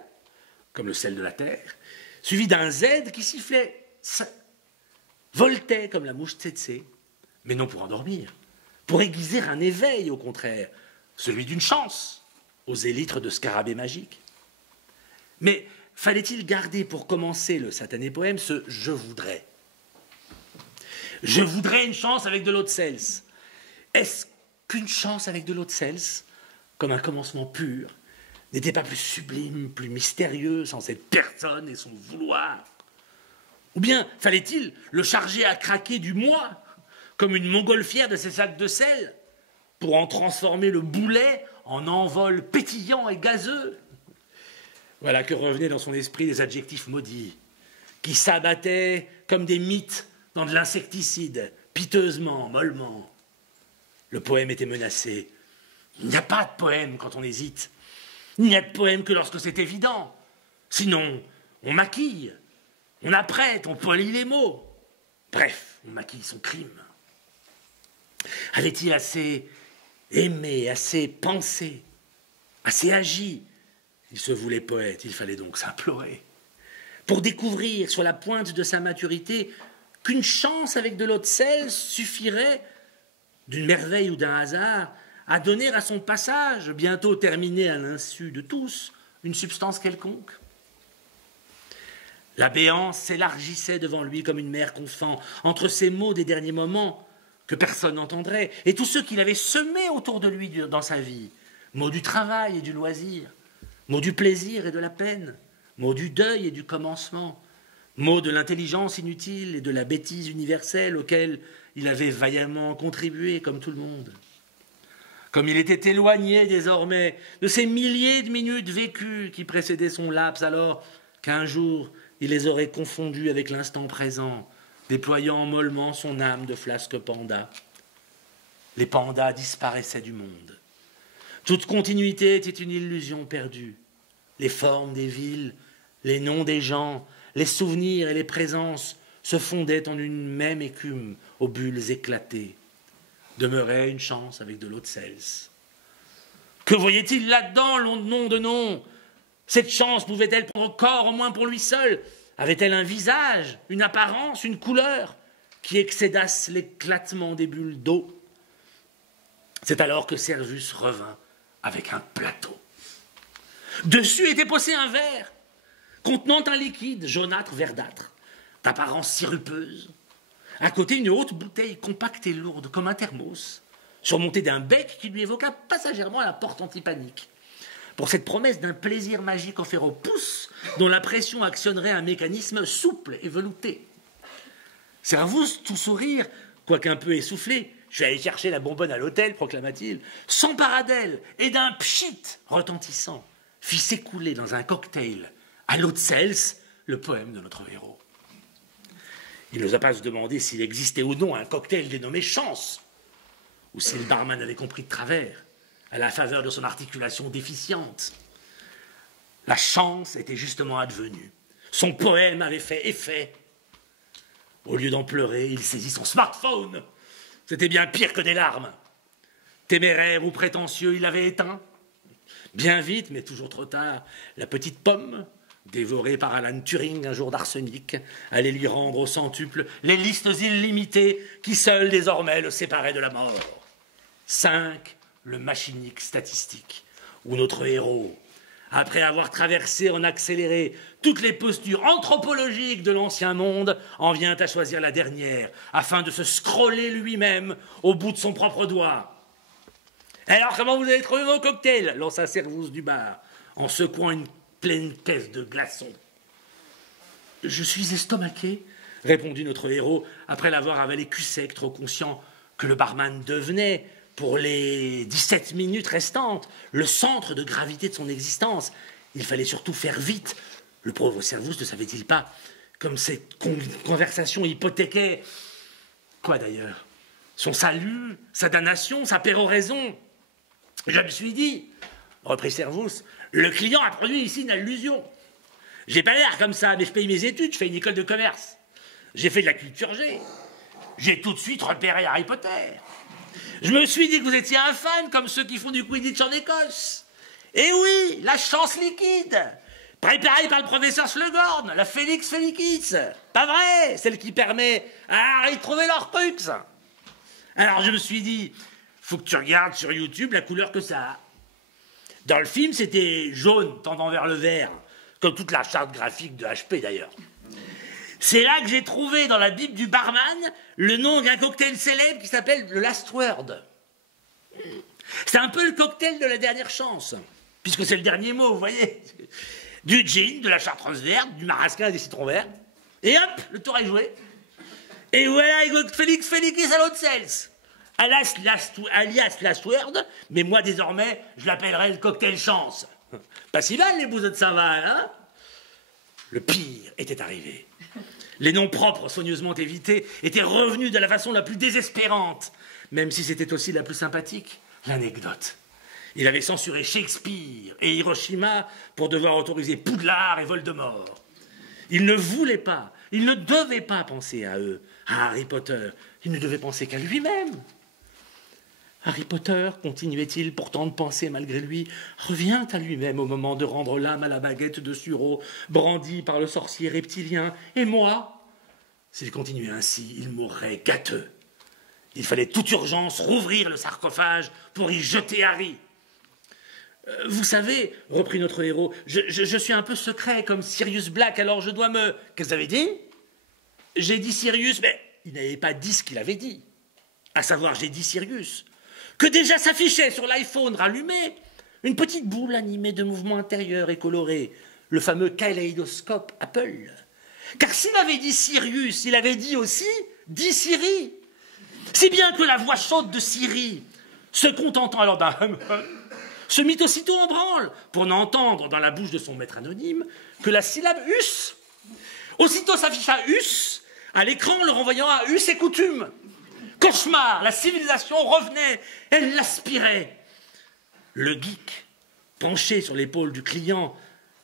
comme le sel de la terre, suivi d'un Z qui sifflait, voltait comme la mouche tsetse, mais non pour endormir, pour aiguiser un éveil, au contraire, celui d'une chance, aux élytres de scarabée magique. Mais fallait-il garder pour commencer le satané poème ce « je voudrais ». Je voudrais une chance avec de l'eau de sels. Est-ce qu'une chance avec de l'eau de sels, comme un commencement pur, n'était pas plus sublime, plus mystérieux, sans cette personne et son vouloir? Ou bien fallait-il le charger à craquer du moi, comme une montgolfière de ses sacs de sel, pour en transformer le boulet en envol pétillant et gazeux? Voilà que revenaient dans son esprit des adjectifs maudits, qui s'abattaient comme des mythes dans de l'insecticide, piteusement, mollement. Le poème était menacé. Il n'y a pas de poème quand on hésite. Il n'y a de poème que lorsque c'est évident. Sinon, on maquille, on apprête, on polie les mots. Bref, on maquille son crime. Avait-il assez aimé, assez pensé, assez agi? Il se voulait poète, il fallait donc s'implorer. Pour découvrir sur la pointe de sa maturité qu'une chance avec de l'eau de sel suffirait, d'une merveille ou d'un hasard, à donner à son passage, bientôt terminé à l'insu de tous, une substance quelconque. La béance s'élargissait devant lui comme une mère confant, entre ces mots des derniers moments que personne n'entendrait, et tous ceux qu'il avait semés autour de lui dans sa vie, mots du travail et du loisir, mots du plaisir et de la peine, mots du deuil et du commencement, mots de l'intelligence inutile et de la bêtise universelle auxquels il avait vaillamment contribué comme tout le monde. Comme il était éloigné désormais de ces milliers de minutes vécues qui précédaient son laps, alors qu'un jour il les aurait confondues avec l'instant présent, déployant mollement son âme de flasque panda. Les pandas disparaissaient du monde. Toute continuité était une illusion perdue. Les formes des villes, les noms des gens, les souvenirs et les présences se fondaient en une même écume aux bulles éclatées. Demeurait une chance avec de l'eau de sels. Que voyait-il là-dedans, nom de nom? Cette chance pouvait-elle prendre corps, au moins pour lui seul? Avait-elle un visage, une apparence, une couleur qui excédassent l'éclatement des bulles d'eau? C'est alors que Servus revint avec un plateau. Dessus était posé un verre contenant un liquide jaunâtre verdâtre, d'apparence sirupeuse. À côté, une haute bouteille compacte et lourde comme un thermos, surmontée d'un bec qui lui évoqua passagèrement la porte antipanique. Pour cette promesse d'un plaisir magique offert au pouce, dont la pression actionnerait un mécanisme souple et velouté. Servus, tout sourire, quoiqu'un peu essoufflé, « Je suis allé chercher la bonbonne à l'hôtel », proclama-t-il, s'empara d'elle et d'un pchit retentissant fit s'écouler dans un cocktail à l'eau de sels le poème de notre héros. Il n'osa pas se demander s'il existait ou non un cocktail dénommé Chance, ou si le barman avait compris de travers, à la faveur de son articulation déficiente. La chance était justement advenue. Son poème avait fait effet. Au lieu d'en pleurer, il saisit son smartphone. C'était bien pire que des larmes. Téméraire ou prétentieux, il l'avait éteint. Bien vite, mais toujours trop tard, la petite pomme, dévorée par Alan Turing un jour d'arsenic, allait lui rendre au centuple les listes illimitées qui seules désormais le séparaient de la mort. 5, le machinique statistique, où notre héros, après avoir traversé en accéléré toutes les postures anthropologiques de l'ancien monde, en vient à choisir la dernière, afin de se scroller lui-même au bout de son propre doigt. « Alors, comment vous avez trouvé vos cocktails ?» lança Servus du bar, en secouant une pleine caisse de glaçons. « Je suis estomaqué, » répondit notre héros, après l'avoir avalé cul sec, trop conscient que le barman devenait, pour les 17 minutes restantes, le centre de gravité de son existence. Il fallait surtout faire vite. Le pauvre Servus ne savait-il pas, comme cette conversation hypothéquait... Quoi d'ailleurs? Son salut, sa damnation, sa péroraison. Je me suis dit, reprit Servus, le client a produit ici une allusion. J'ai pas l'air comme ça, mais je paye mes études, je fais une école de commerce. J'ai fait de la culture G. J'ai tout de suite repéré Harry Potter. Je me suis dit que vous étiez un fan, comme ceux qui font du Quidditch en Écosse. Et oui, la chance liquide, préparée par le professeur Slughorn, la Félix Felicis. Pas vrai, celle qui permet à Harry de trouver l'Horcrux. Alors je me suis dit, faut que tu regardes sur YouTube la couleur que ça a. Dans le film, c'était jaune, tendant vers le vert, comme toute la charte graphique de HP d'ailleurs. C'est là que j'ai trouvé dans la Bible du barman le nom d'un cocktail célèbre qui s'appelle le Last Word. C'est un peu le cocktail de la dernière chance, puisque c'est le dernier mot, vous voyez. Du gin, de la chartreuse verte, du marasquin et des citrons verts. Et hop, le tour est joué. Et voilà, Félix Felicis à l'autre sels. Alias Last Word, mais moi désormais, je l'appellerai le cocktail chance. Pas si mal les bouseux de Saint-Val, hein? Le pire était arrivé. Les noms propres, soigneusement évités, étaient revenus de la façon la plus désespérante, même si c'était aussi la plus sympathique. L'anecdote. Il avait censuré Shakespeare et Hiroshima pour devoir autoriser Poudlard et Voldemort. Il ne voulait pas, il ne devait pas penser à eux, à Harry Potter. Il ne devait penser qu'à lui-même. Harry Potter, continuait-il pourtant de penser malgré lui, revient à lui-même au moment de rendre l'âme à la baguette de sureau brandie par le sorcier reptilien. Et moi, s'il continuait ainsi, il mourrait gâteux. Il fallait toute urgence rouvrir le sarcophage pour y jeter Harry. Vous savez, reprit notre héros, je suis un peu secret comme Sirius Black, alors je dois me... Qu'est-ce que vous avez dit? J'ai dit Sirius, mais il n'avait pas dit ce qu'il avait dit. À savoir, j'ai dit Sirius. Que déjà s'affichait sur l'iPhone rallumé une petite boule animée de mouvements intérieurs et colorés, le fameux kaléidoscope Apple. Car s'il avait dit Sirius, il avait dit aussi « dit Siri ». Si bien que la voix chaude de Siri, se contentant alors d'un se mit aussitôt en branle pour n'entendre dans la bouche de son maître anonyme que la syllabe « us ». Aussitôt s'afficha « us » à l'écran, le renvoyant à « us et coutume ». Cauchemar, la civilisation revenait, elle l'aspirait. Le geek, penché sur l'épaule du client,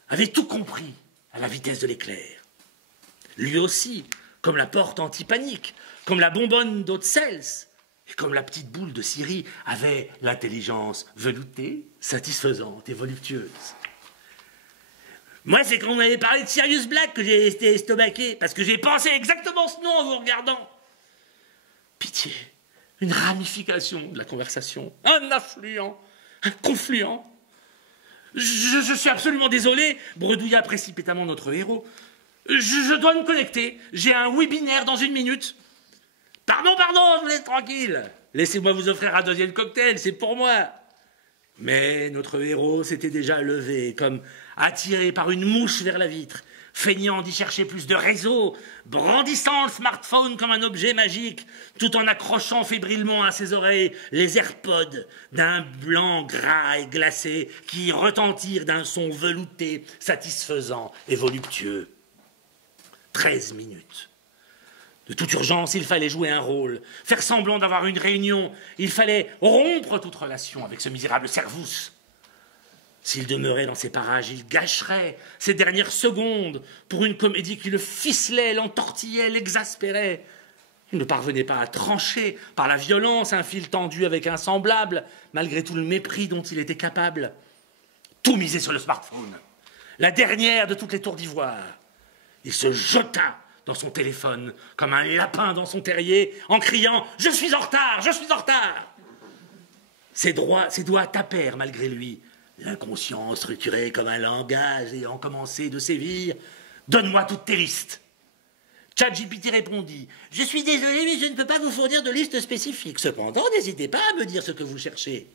avait tout compris à la vitesse de l'éclair. Lui aussi, comme la porte anti-panique, comme la bonbonne d'Haute-Cels, et comme la petite boule de Siri, avait l'intelligence veloutée, satisfaisante et voluptueuse. Moi, c'est quand on avait parlé de Sirius Black que j'ai été estomaqué, parce que j'ai pensé exactement ce nom en vous regardant. Pitié, une ramification de la conversation, un affluent, un confluent. Je suis absolument désolé, bredouilla précipitamment notre héros. Je dois me connecter, j'ai un webinaire dans 1 minute. Pardon, je vous laisse tranquille. Laissez-moi vous offrir un deuxième cocktail, c'est pour moi. Mais notre héros s'était déjà levé, comme attiré par une mouche vers la vitre, feignant d'y chercher plus de réseau, brandissant le smartphone comme un objet magique, tout en accrochant fébrilement à ses oreilles les AirPods d'un blanc gras et glacé qui retentirent d'un son velouté, satisfaisant et voluptueux. 13 minutes. De toute urgence, il fallait jouer un rôle, faire semblant d'avoir une réunion. Il fallait rompre toute relation avec ce misérable Servus. S'il demeurait dans ces parages, il gâcherait ces dernières secondes pour une comédie qui le ficelait, l'entortillait, l'exaspérait. Il ne parvenait pas à trancher par la violence un fil tendu avec un semblable, malgré tout le mépris dont il était capable. Tout misé sur le smartphone, la dernière de toutes les tours d'ivoire. Il se jeta dans son téléphone comme un lapin dans son terrier en criant « Je suis en retard, je suis en retard !» Ses doigts tapèrent malgré lui. L'inconscient structuré comme un langage ayant commencé de sévir. « Donne-moi toutes tes listes !» ChatGPT répondit « Je suis désolé, mais je ne peux pas vous fournir de liste spécifique. Cependant, n'hésitez pas à me dire ce que vous cherchez. »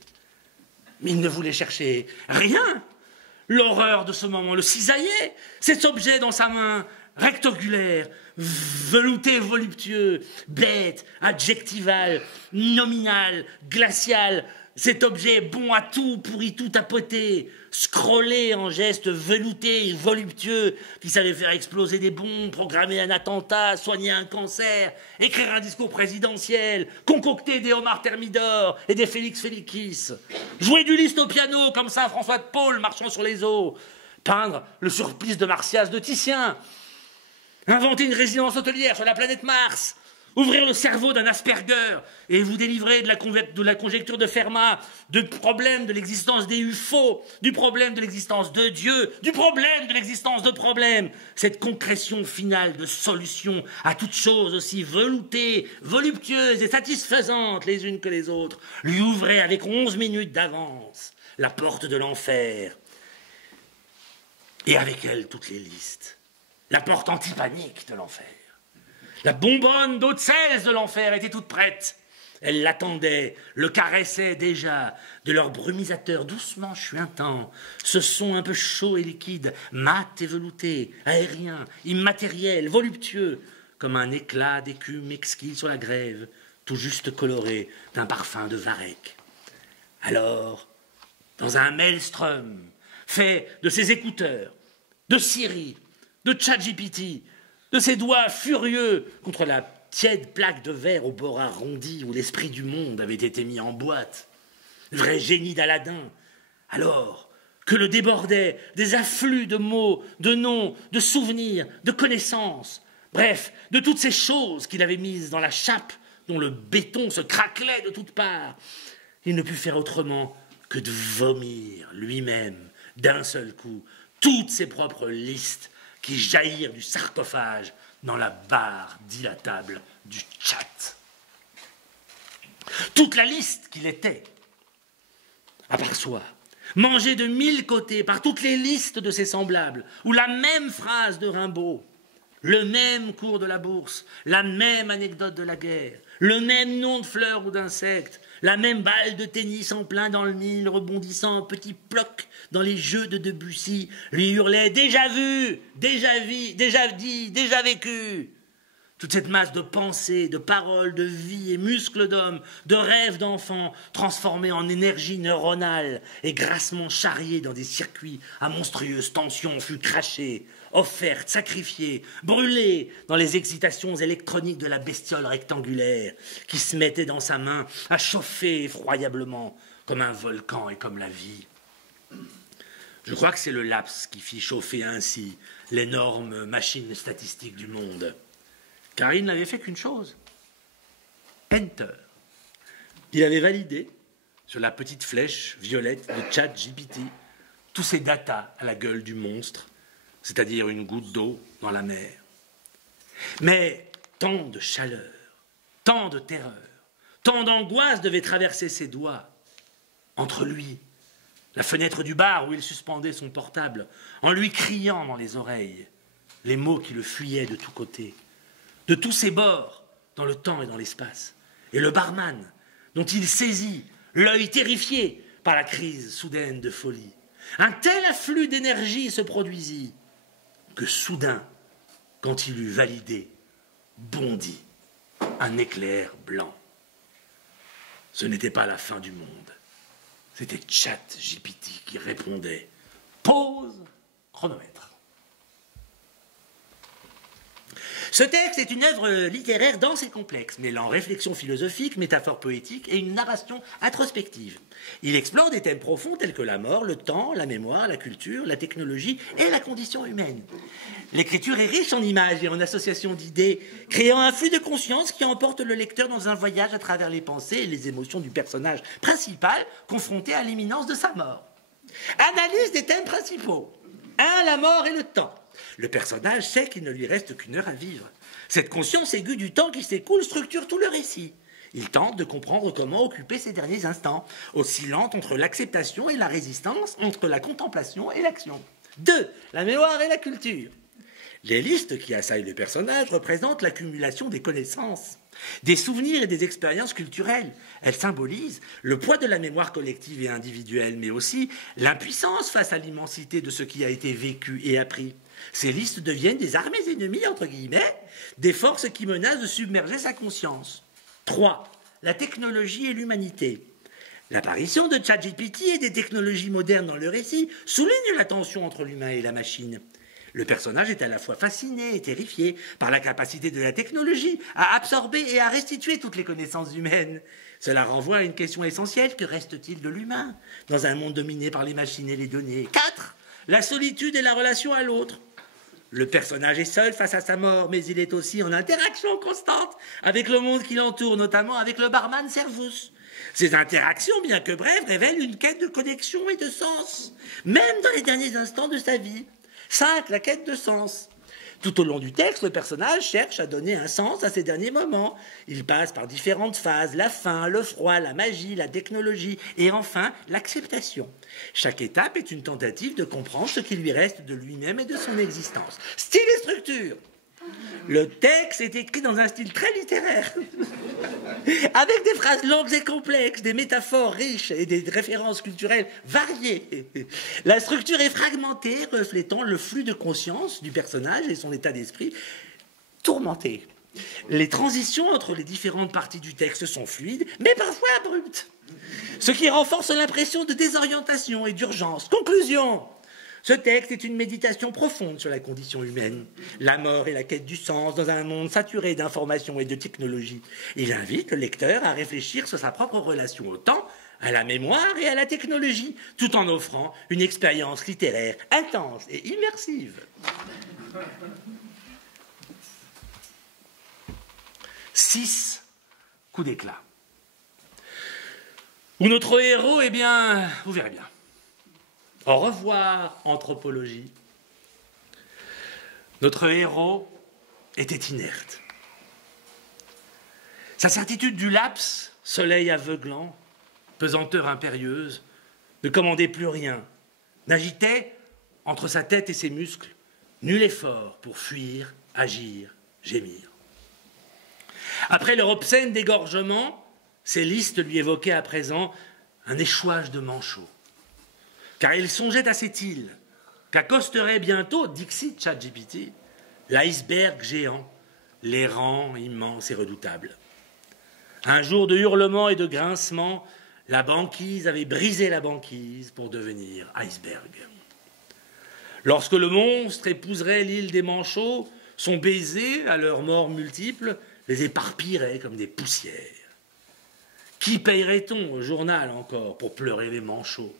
Mais il ne voulait chercher rien. L'horreur de ce moment le cisaillait. Cet objet dans sa main, rectangulaire, velouté voluptueux, bête, adjectival, nominal, glacial, cet objet bon à tout, pourri tout tapoter, scrollé en gestes veloutés et voluptueux, qui savait faire exploser des bombes, programmer un attentat, soigner un cancer, écrire un discours présidentiel, concocter des homards thermidor et des Félix Felicis, jouer du Liszt au piano comme Saint François de Paul marchant sur les eaux, peindre le surplice de Martias de Titien, inventer une résidence hôtelière sur la planète Mars, Ouvrir le cerveau d'un Asperger et vous délivrer de la conjecture de Fermat, du problème de l'existence des UFO, du problème de l'existence de Dieu, du problème de l'existence de problèmes. Cette concrétion finale de solutions à toutes choses aussi veloutées, voluptueuses et satisfaisantes les unes que les autres, lui ouvrait avec 11 minutes d'avance la porte de l'enfer. Et avec elle toutes les listes. La porte antipanique de l'enfer. La bonbonne d'eau de cèse de l'enfer était toute prête. Elle l'attendait, le caressait déjà, de leur brumisateur doucement chuintant, ce son un peu chaud et liquide, mat et velouté, aérien, immatériel, voluptueux, comme un éclat d'écume exquis sur la grève, tout juste coloré d'un parfum de varech. Alors, dans un maelstrom, fait de ses écouteurs, de Siri, de ChatGPT, de ses doigts furieux contre la tiède plaque de verre au bord arrondi où l'esprit du monde avait été mis en boîte. Vrai génie d'Aladin. Alors que le débordaient des afflux de mots, de noms, de souvenirs, de connaissances, bref, de toutes ces choses qu'il avait mises dans la chape dont le béton se craquelait de toutes parts, il ne put faire autrement que de vomir lui-même, d'un seul coup, toutes ses propres listes qui jaillirent du sarcophage dans la barre dilatable du chat. Toute la liste qu'il était, à part soi, mangée de 1000 côtés par toutes les listes de ses semblables, ou la même phrase de Rimbaud, le même cours de la bourse, la même anecdote de la guerre, le même nom de fleur ou d'insecte, la même balle de tennis en plein dans le mille, rebondissant en petits plocs dans les jeux de Debussy, lui hurlait « Déjà vu, déjà vu, déjà dit, déjà vécu !» Toute cette masse de pensées, de paroles, de vie et muscles d'homme, de rêves d'enfants, transformés en énergie neuronale et grassement charriés dans des circuits à monstrueuse tension, fut crachée, offerte, sacrifiée, brûlée dans les excitations électroniques de la bestiole rectangulaire qui se mettait dans sa main à chauffer effroyablement comme un volcan et comme la vie. Je crois que c'est le laps qui fit chauffer ainsi l'énorme machine statistique du monde. Car il n'avait fait qu'une chose. Enter. Il avait validé, sur la petite flèche violette de ChatGPT, tous ces datas à la gueule du monstre, c'est-à-dire une goutte d'eau dans la mer. Mais tant de chaleur, tant de terreur, tant d'angoisse devaient traverser ses doigts. Entre lui, la fenêtre du bar où il suspendait son portable, en lui criant dans les oreilles les mots qui le fuyaient de tous côtés, de tous ses bords, dans le temps et dans l'espace, et le barman, dont il saisit, l'œil terrifié par la crise soudaine de folie. Un tel afflux d'énergie se produisit que soudain, quand il eut validé, bondit un éclair blanc. Ce n'était pas la fin du monde. C'était ChatGPT qui répondait. Pause, chronomètre. Ce texte est une œuvre littéraire dense et complexe, mêlant réflexion philosophique, métaphore poétique et une narration introspective. Il explore des thèmes profonds tels que la mort, le temps, la mémoire, la culture, la technologie et la condition humaine. L'écriture est riche en images et en associations d'idées, créant un flux de conscience qui emporte le lecteur dans un voyage à travers les pensées et les émotions du personnage principal confronté à l'imminence de sa mort. Analyse des thèmes principaux. 1. La mort et le temps. Le personnage sait qu'il ne lui reste qu'une heure à vivre. Cette conscience aiguë du temps qui s'écoule structure tout le récit. Il tente de comprendre comment occuper ces derniers instants, oscillant entre l'acceptation et la résistance, entre la contemplation et l'action. 2. La mémoire et la culture. Les listes qui assaillent le personnage représentent l'accumulation des connaissances, des souvenirs et des expériences culturelles. Elles symbolisent le poids de la mémoire collective et individuelle, mais aussi l'impuissance face à l'immensité de ce qui a été vécu et appris. Ces listes deviennent des armées ennemies, entre guillemets, des forces qui menacent de submerger sa conscience. 3. La technologie et l'humanité. L'apparition de ChatGPT et des technologies modernes dans le récit souligne la tension entre l'humain et la machine. Le personnage est à la fois fasciné et terrifié par la capacité de la technologie à absorber et à restituer toutes les connaissances humaines. Cela renvoie à une question essentielle, que reste-t-il de l'humain dans un monde dominé par les machines et les données ? 4. La solitude et la relation à l'autre. Le personnage est seul face à sa mort, mais il est aussi en interaction constante avec le monde qui l'entoure, notamment avec le barman Servus. Ces interactions, bien que brèves, révèlent une quête de connexion et de sens, même dans les derniers instants de sa vie. 5. La quête de sens. Tout au long du texte, le personnage cherche à donner un sens à ses derniers moments. Il passe par différentes phases, la faim, le froid, la magie, la technologie et enfin l'acceptation. Chaque étape est une tentative de comprendre ce qui lui reste de lui-même et de son existence. Style et structure. Le texte est écrit dans un style très littéraire, avec des phrases longues et complexes, des métaphores riches et des références culturelles variées. La structure est fragmentée, reflétant le flux de conscience du personnage et son état d'esprit tourmenté. Les transitions entre les différentes parties du texte sont fluides, mais parfois abruptes, ce qui renforce l'impression de désorientation et d'urgence. Conclusion. Ce texte est une méditation profonde sur la condition humaine, la mort et la quête du sens dans un monde saturé d'informations et de technologies. Il invite le lecteur à réfléchir sur sa propre relation au temps, à la mémoire et à la technologie, tout en offrant une expérience littéraire intense et immersive. 6 coups d'éclat. Où notre héros, eh bien, vous verrez bien. Au revoir, anthropologie. Notre héros était inerte. Sa certitude du laps, soleil aveuglant, pesanteur impérieuse, ne commandait plus rien, n'agitait entre sa tête et ses muscles nul effort pour fuir, agir, gémir. Après leur obscène dégorgement, ses listes lui évoquaient à présent un échouage de manchots. Car il songeait à cette île qu'accosterait bientôt, dixit ChatGPT, l'iceberg géant, l'errant immense et redoutable. Un jour de hurlements et de grincements, la banquise avait brisé la banquise pour devenir iceberg. Lorsque le monstre épouserait l'île des manchots, son baiser, à leurs morts multiples, les éparpillerait comme des poussières. Qui payerait-on au journal encore pour pleurer les manchots?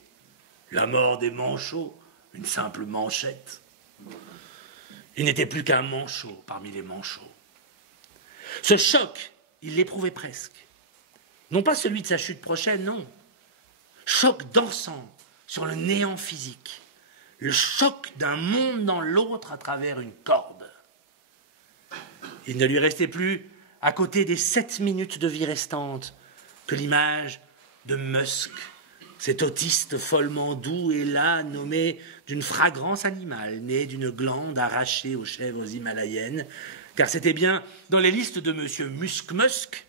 La mort des manchots, une simple manchette. Il n'était plus qu'un manchot parmi les manchots. Ce choc, il l'éprouvait presque. Non pas celui de sa chute prochaine, non. Choc d'ensemble sur le néant physique. Le choc d'un monde dans l'autre à travers une corde. Il ne lui restait plus, à côté des 7 minutes de vie restantes, que l'image de Musk, cet autiste follement doux et là nommé d'une fragrance animale, née d'une glande arrachée aux chèvres himalayennes, car c'était bien dans les listes de M. Musk,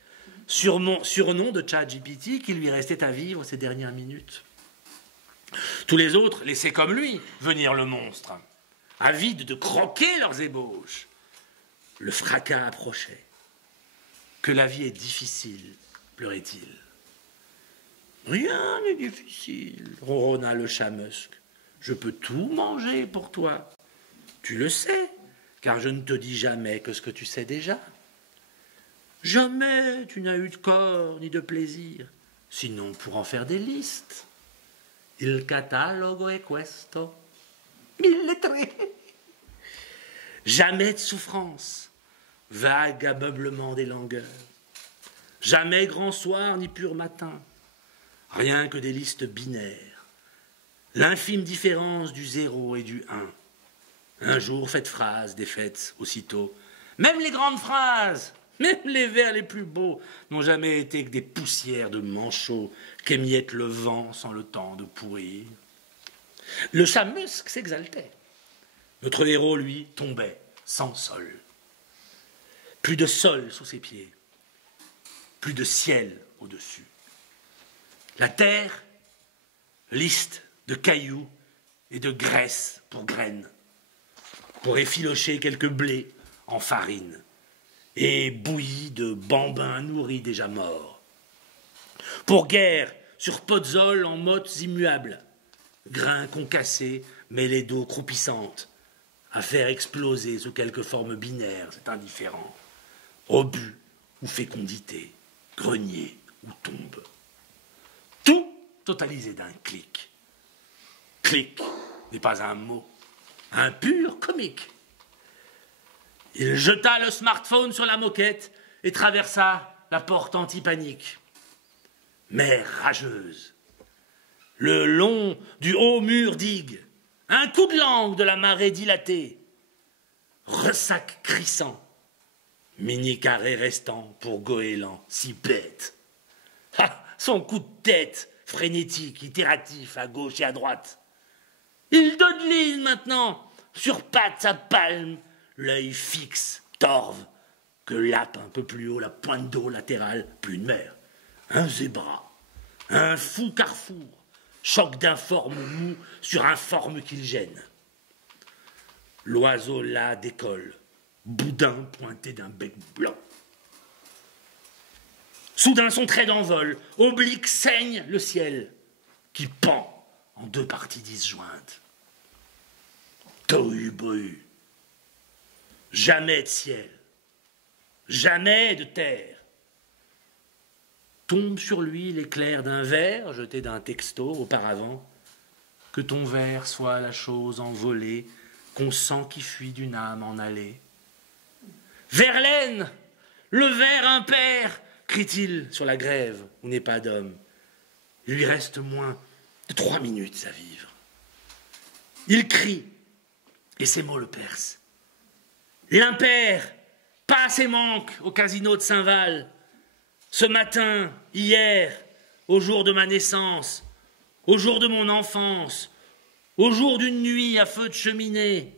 surnom de ChatGPT, qu'il lui restait à vivre ces dernières minutes. Tous les autres laissaient comme lui venir le monstre, avides de croquer leurs ébauches. Le fracas approchait. Que la vie est difficile, pleurait-il. Rien n'est difficile, ronronna le chat Musk. Je peux tout manger pour toi. Tu le sais, car je ne te dis jamais que ce que tu sais déjà. Jamais tu n'as eu de corps ni de plaisir, sinon pour en faire des listes. Il catalogo è questo. Mille traits. Jamais de souffrance, vague ameublement des langueurs. Jamais grand soir ni pur matin. Rien que des listes binaires. L'infime différence du 0 et du 1. Un jour, faites phrase, défaite, aussitôt. Même les grandes phrases, même les vers les plus beaux, n'ont jamais été que des poussières de manchots qu'émiette le vent sans le temps de pourrir. Le chat Musk s'exaltait. Notre héros, lui, tombait sans sol. Plus de sol sous ses pieds. Plus de ciel au-dessus. La terre, liste de cailloux et de graisse pour graines, pour effilocher quelques blés en farine, et bouillis de bambins nourris déjà morts. Pour guerre, sur podzol en mottes immuables, grains concassés mêlés d'eau croupissante, à faire exploser sous quelque forme binaire, c'est indifférent, obus ou fécondité, grenier ou tombe. Tout totalisé d'un clic. Clic n'est pas un mot, un pur comique. Il jeta le smartphone sur la moquette et traversa la porte anti-panique. Mer rageuse. Le long du haut mur digue. Un coup de langue de la marée dilatée. Ressac crissant. Mini-carré restant pour goéland, si bête. Ah, son coup de tête, frénétique, itératif, à gauche et à droite. Il dodeline maintenant, sur pattes sa palme, l'œil fixe, torve, que lappe un peu plus haut la pointe d'eau latérale, puis une mer. Un zébra, un fou carrefour, choc d'informe mou sur informe qu'il gêne. L'oiseau là décolle, boudin pointé d'un bec blanc. Soudain son trait d'envol, oblique saigne le ciel, qui pend en deux parties disjointes. Tohu-bohu. Jamais de ciel, jamais de terre. Tombe sur lui l'éclair d'un verre jeté d'un texto auparavant. Que ton verre soit la chose envolée qu'on sent qui fuit d'une âme en allée. Verlaine, le ver impair, crie-t-il sur la grève où n'est pas d'homme. Il lui reste moins de 3 minutes à vivre. Il crie, et ses mots le percent. L'impair passe et manque au casino de Saint-Val. Ce matin, hier, au jour de ma naissance, au jour de mon enfance, au jour d'une nuit à feu de cheminée,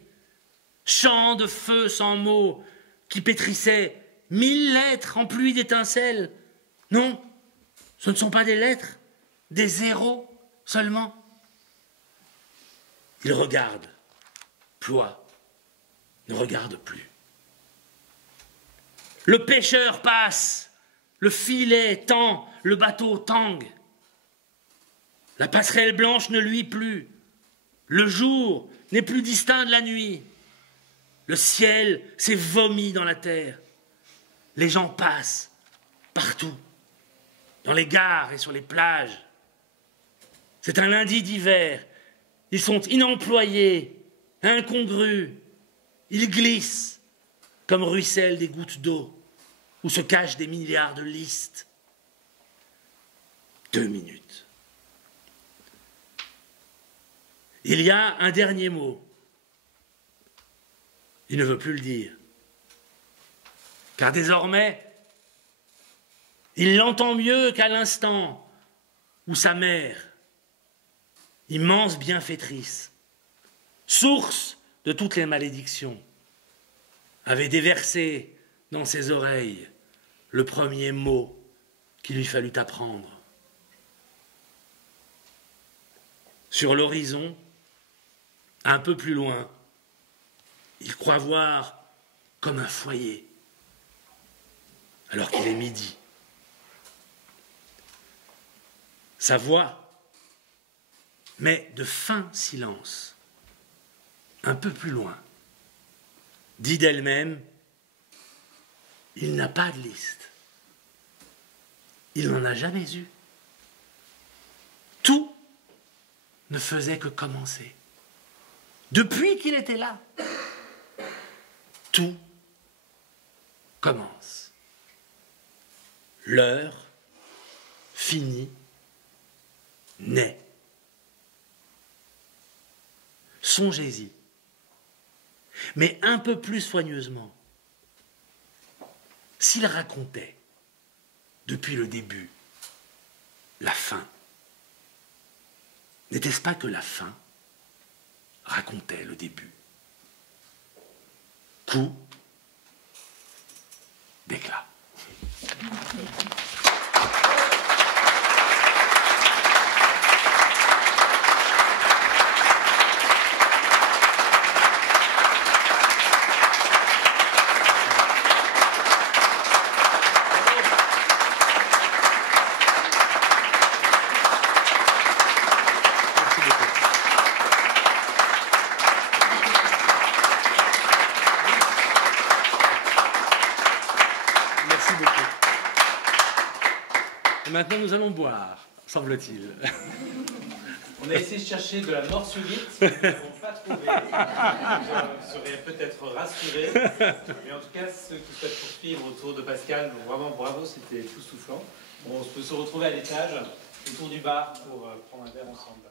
chant de feu sans mots qui pétrissait 1000 lettres en pluie d'étincelles. Non, ce ne sont pas des lettres, des zéros seulement. Il regarde, ploie, ne regarde plus. Le pêcheur passe, le filet tend, le bateau tangue. La passerelle blanche ne luit plus. Le jour n'est plus distinct de la nuit. Le ciel s'est vomi dans la terre. Les gens passent partout, dans les gares et sur les plages. C'est un lundi d'hiver. Ils sont inemployés, incongrus. Ils glissent comme ruissellent des gouttes d'eau où se cachent des milliards de listes. 2 minutes. Il y a un dernier mot. Il ne veut plus le dire. Car désormais, il l'entend mieux qu'à l'instant où sa mère, immense bienfaitrice, source de toutes les malédictions, avait déversé dans ses oreilles le premier mot qu'il lui fallut apprendre. Sur l'horizon, un peu plus loin, il croit voir comme un foyer, alors qu'il est midi. Sa voix, mais de fin silence, un peu plus loin, dit d'elle-même, il n'a pas de liste. Il n'en a jamais eu. Tout ne faisait que commencer. Depuis qu'il était là, tout commence. L'heure finie naît. Songez-y, mais un peu plus soigneusement. S'il racontait, depuis le début, la fin, n'était-ce pas que la fin racontait le début? Coup d'éclat. Maintenant, nous allons boire, semble-t-il. On a essayé de chercher de la mort subite. pas trouvé. Je serais peut-être rassuré. Mais en tout cas, ceux qui souhaitent poursuivre autour de Pascal, vraiment bravo, c'était époustouflant. On peut se retrouver à l'étage, autour du bar, pour prendre un verre ensemble.